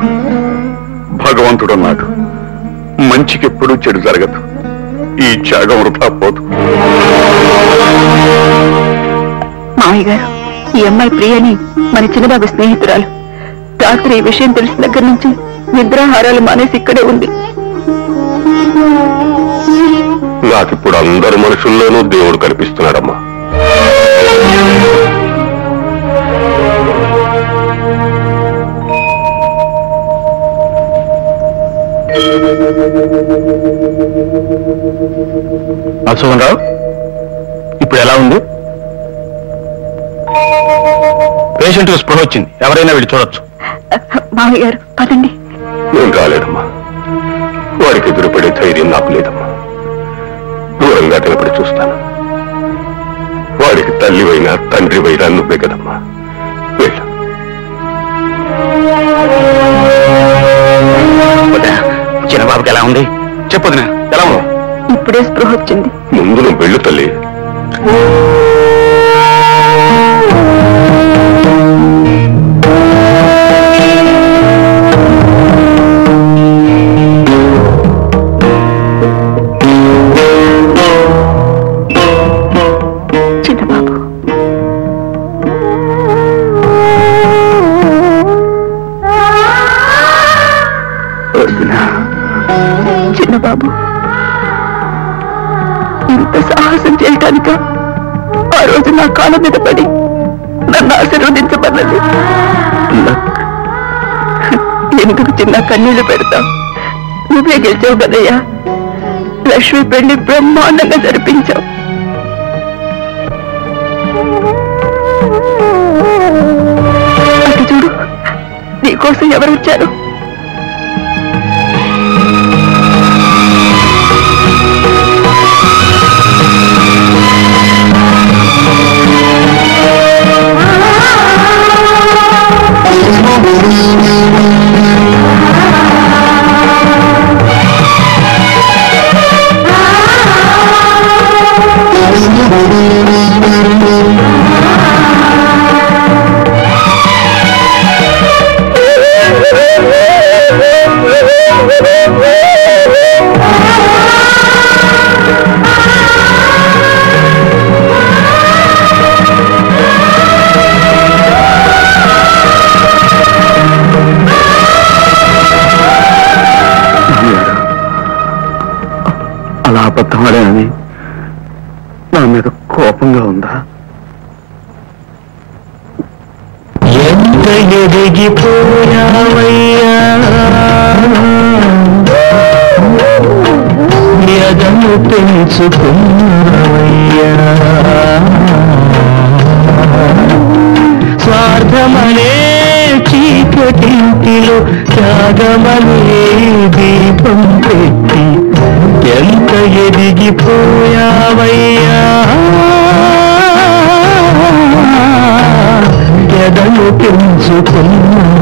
భగవంతుడున్నాడు. మంచికి ఎప్పుడూ చెడు జరగదు. ఈ త్యాగం వృధా పోదు. మామయ్య గారు, ఈ అమ్మాయి ప్రియని మన చిన్నబాబు స్నేహితురాలు. రాత్రి ఈ విషయం తెలిసిన దగ్గర నుంచి నిద్రాహారాలు మానేసి ఇక్కడే ఉంది. నాకిప్పుడు అందరు మనుషుల్లోనూ దేవుడు కనిపిస్తున్నాడమ్మా. మధుసూదన్ రావు, ఇప్పుడు ఎలా ఉంది? పేషెంట్ స్పృహ వచ్చింది. ఎవరైనా వెళ్ళి చూడొచ్చు. మామయ్య గారు పదండి. నేను రాలేదమ్మా. వాడికి ఎదురుపడే ధైర్యం నాకు లేదమ్మా. దూరంగా నిలబడి చూస్తాను. వాడికి తల్లివైనా తండ్రివైనా నువ్వే కదమ్మా. వెళ్ళు. చిన్నబాబుకి ఎలా ఉంది? చెప్పొదినా, ఎలా ఉంది? ఇప్పుడే స్పృహ వచ్చింది. ముందు నువ్వు వెళ్ళు తల్లి. చిన్నబాబు, చిన్నబాబు, ఇంత సాహసం చేయటానిక ఆ రోజు నా కాళ్ళ మీద పడి నన్ను ఆశీర్వదించబన్నది. ఎందుకు చిన్న కన్నీళ్లు పెడతావు? నువ్వే గెలిచావు కదయ్యా. లక్ష్మి పెళ్లి బ్రహ్మాండంగా జరిపించావు. అటు చూడు, నీకోసం ఎవరు వచ్చారు? అలా అబద్ధమాడేనని నా మీద కోపంగా ఉందా? ఎంత ఎదిగిపోయావయ్యా, ఎదను పెంచుకున్నావయ్యా. స్వార్థమనే చీకటింటిలో త్యాగమనే దీపం పెట్టి ఎంత ఎదిగిపోయావయ్యా, ఎదను పెంచుకున్నా.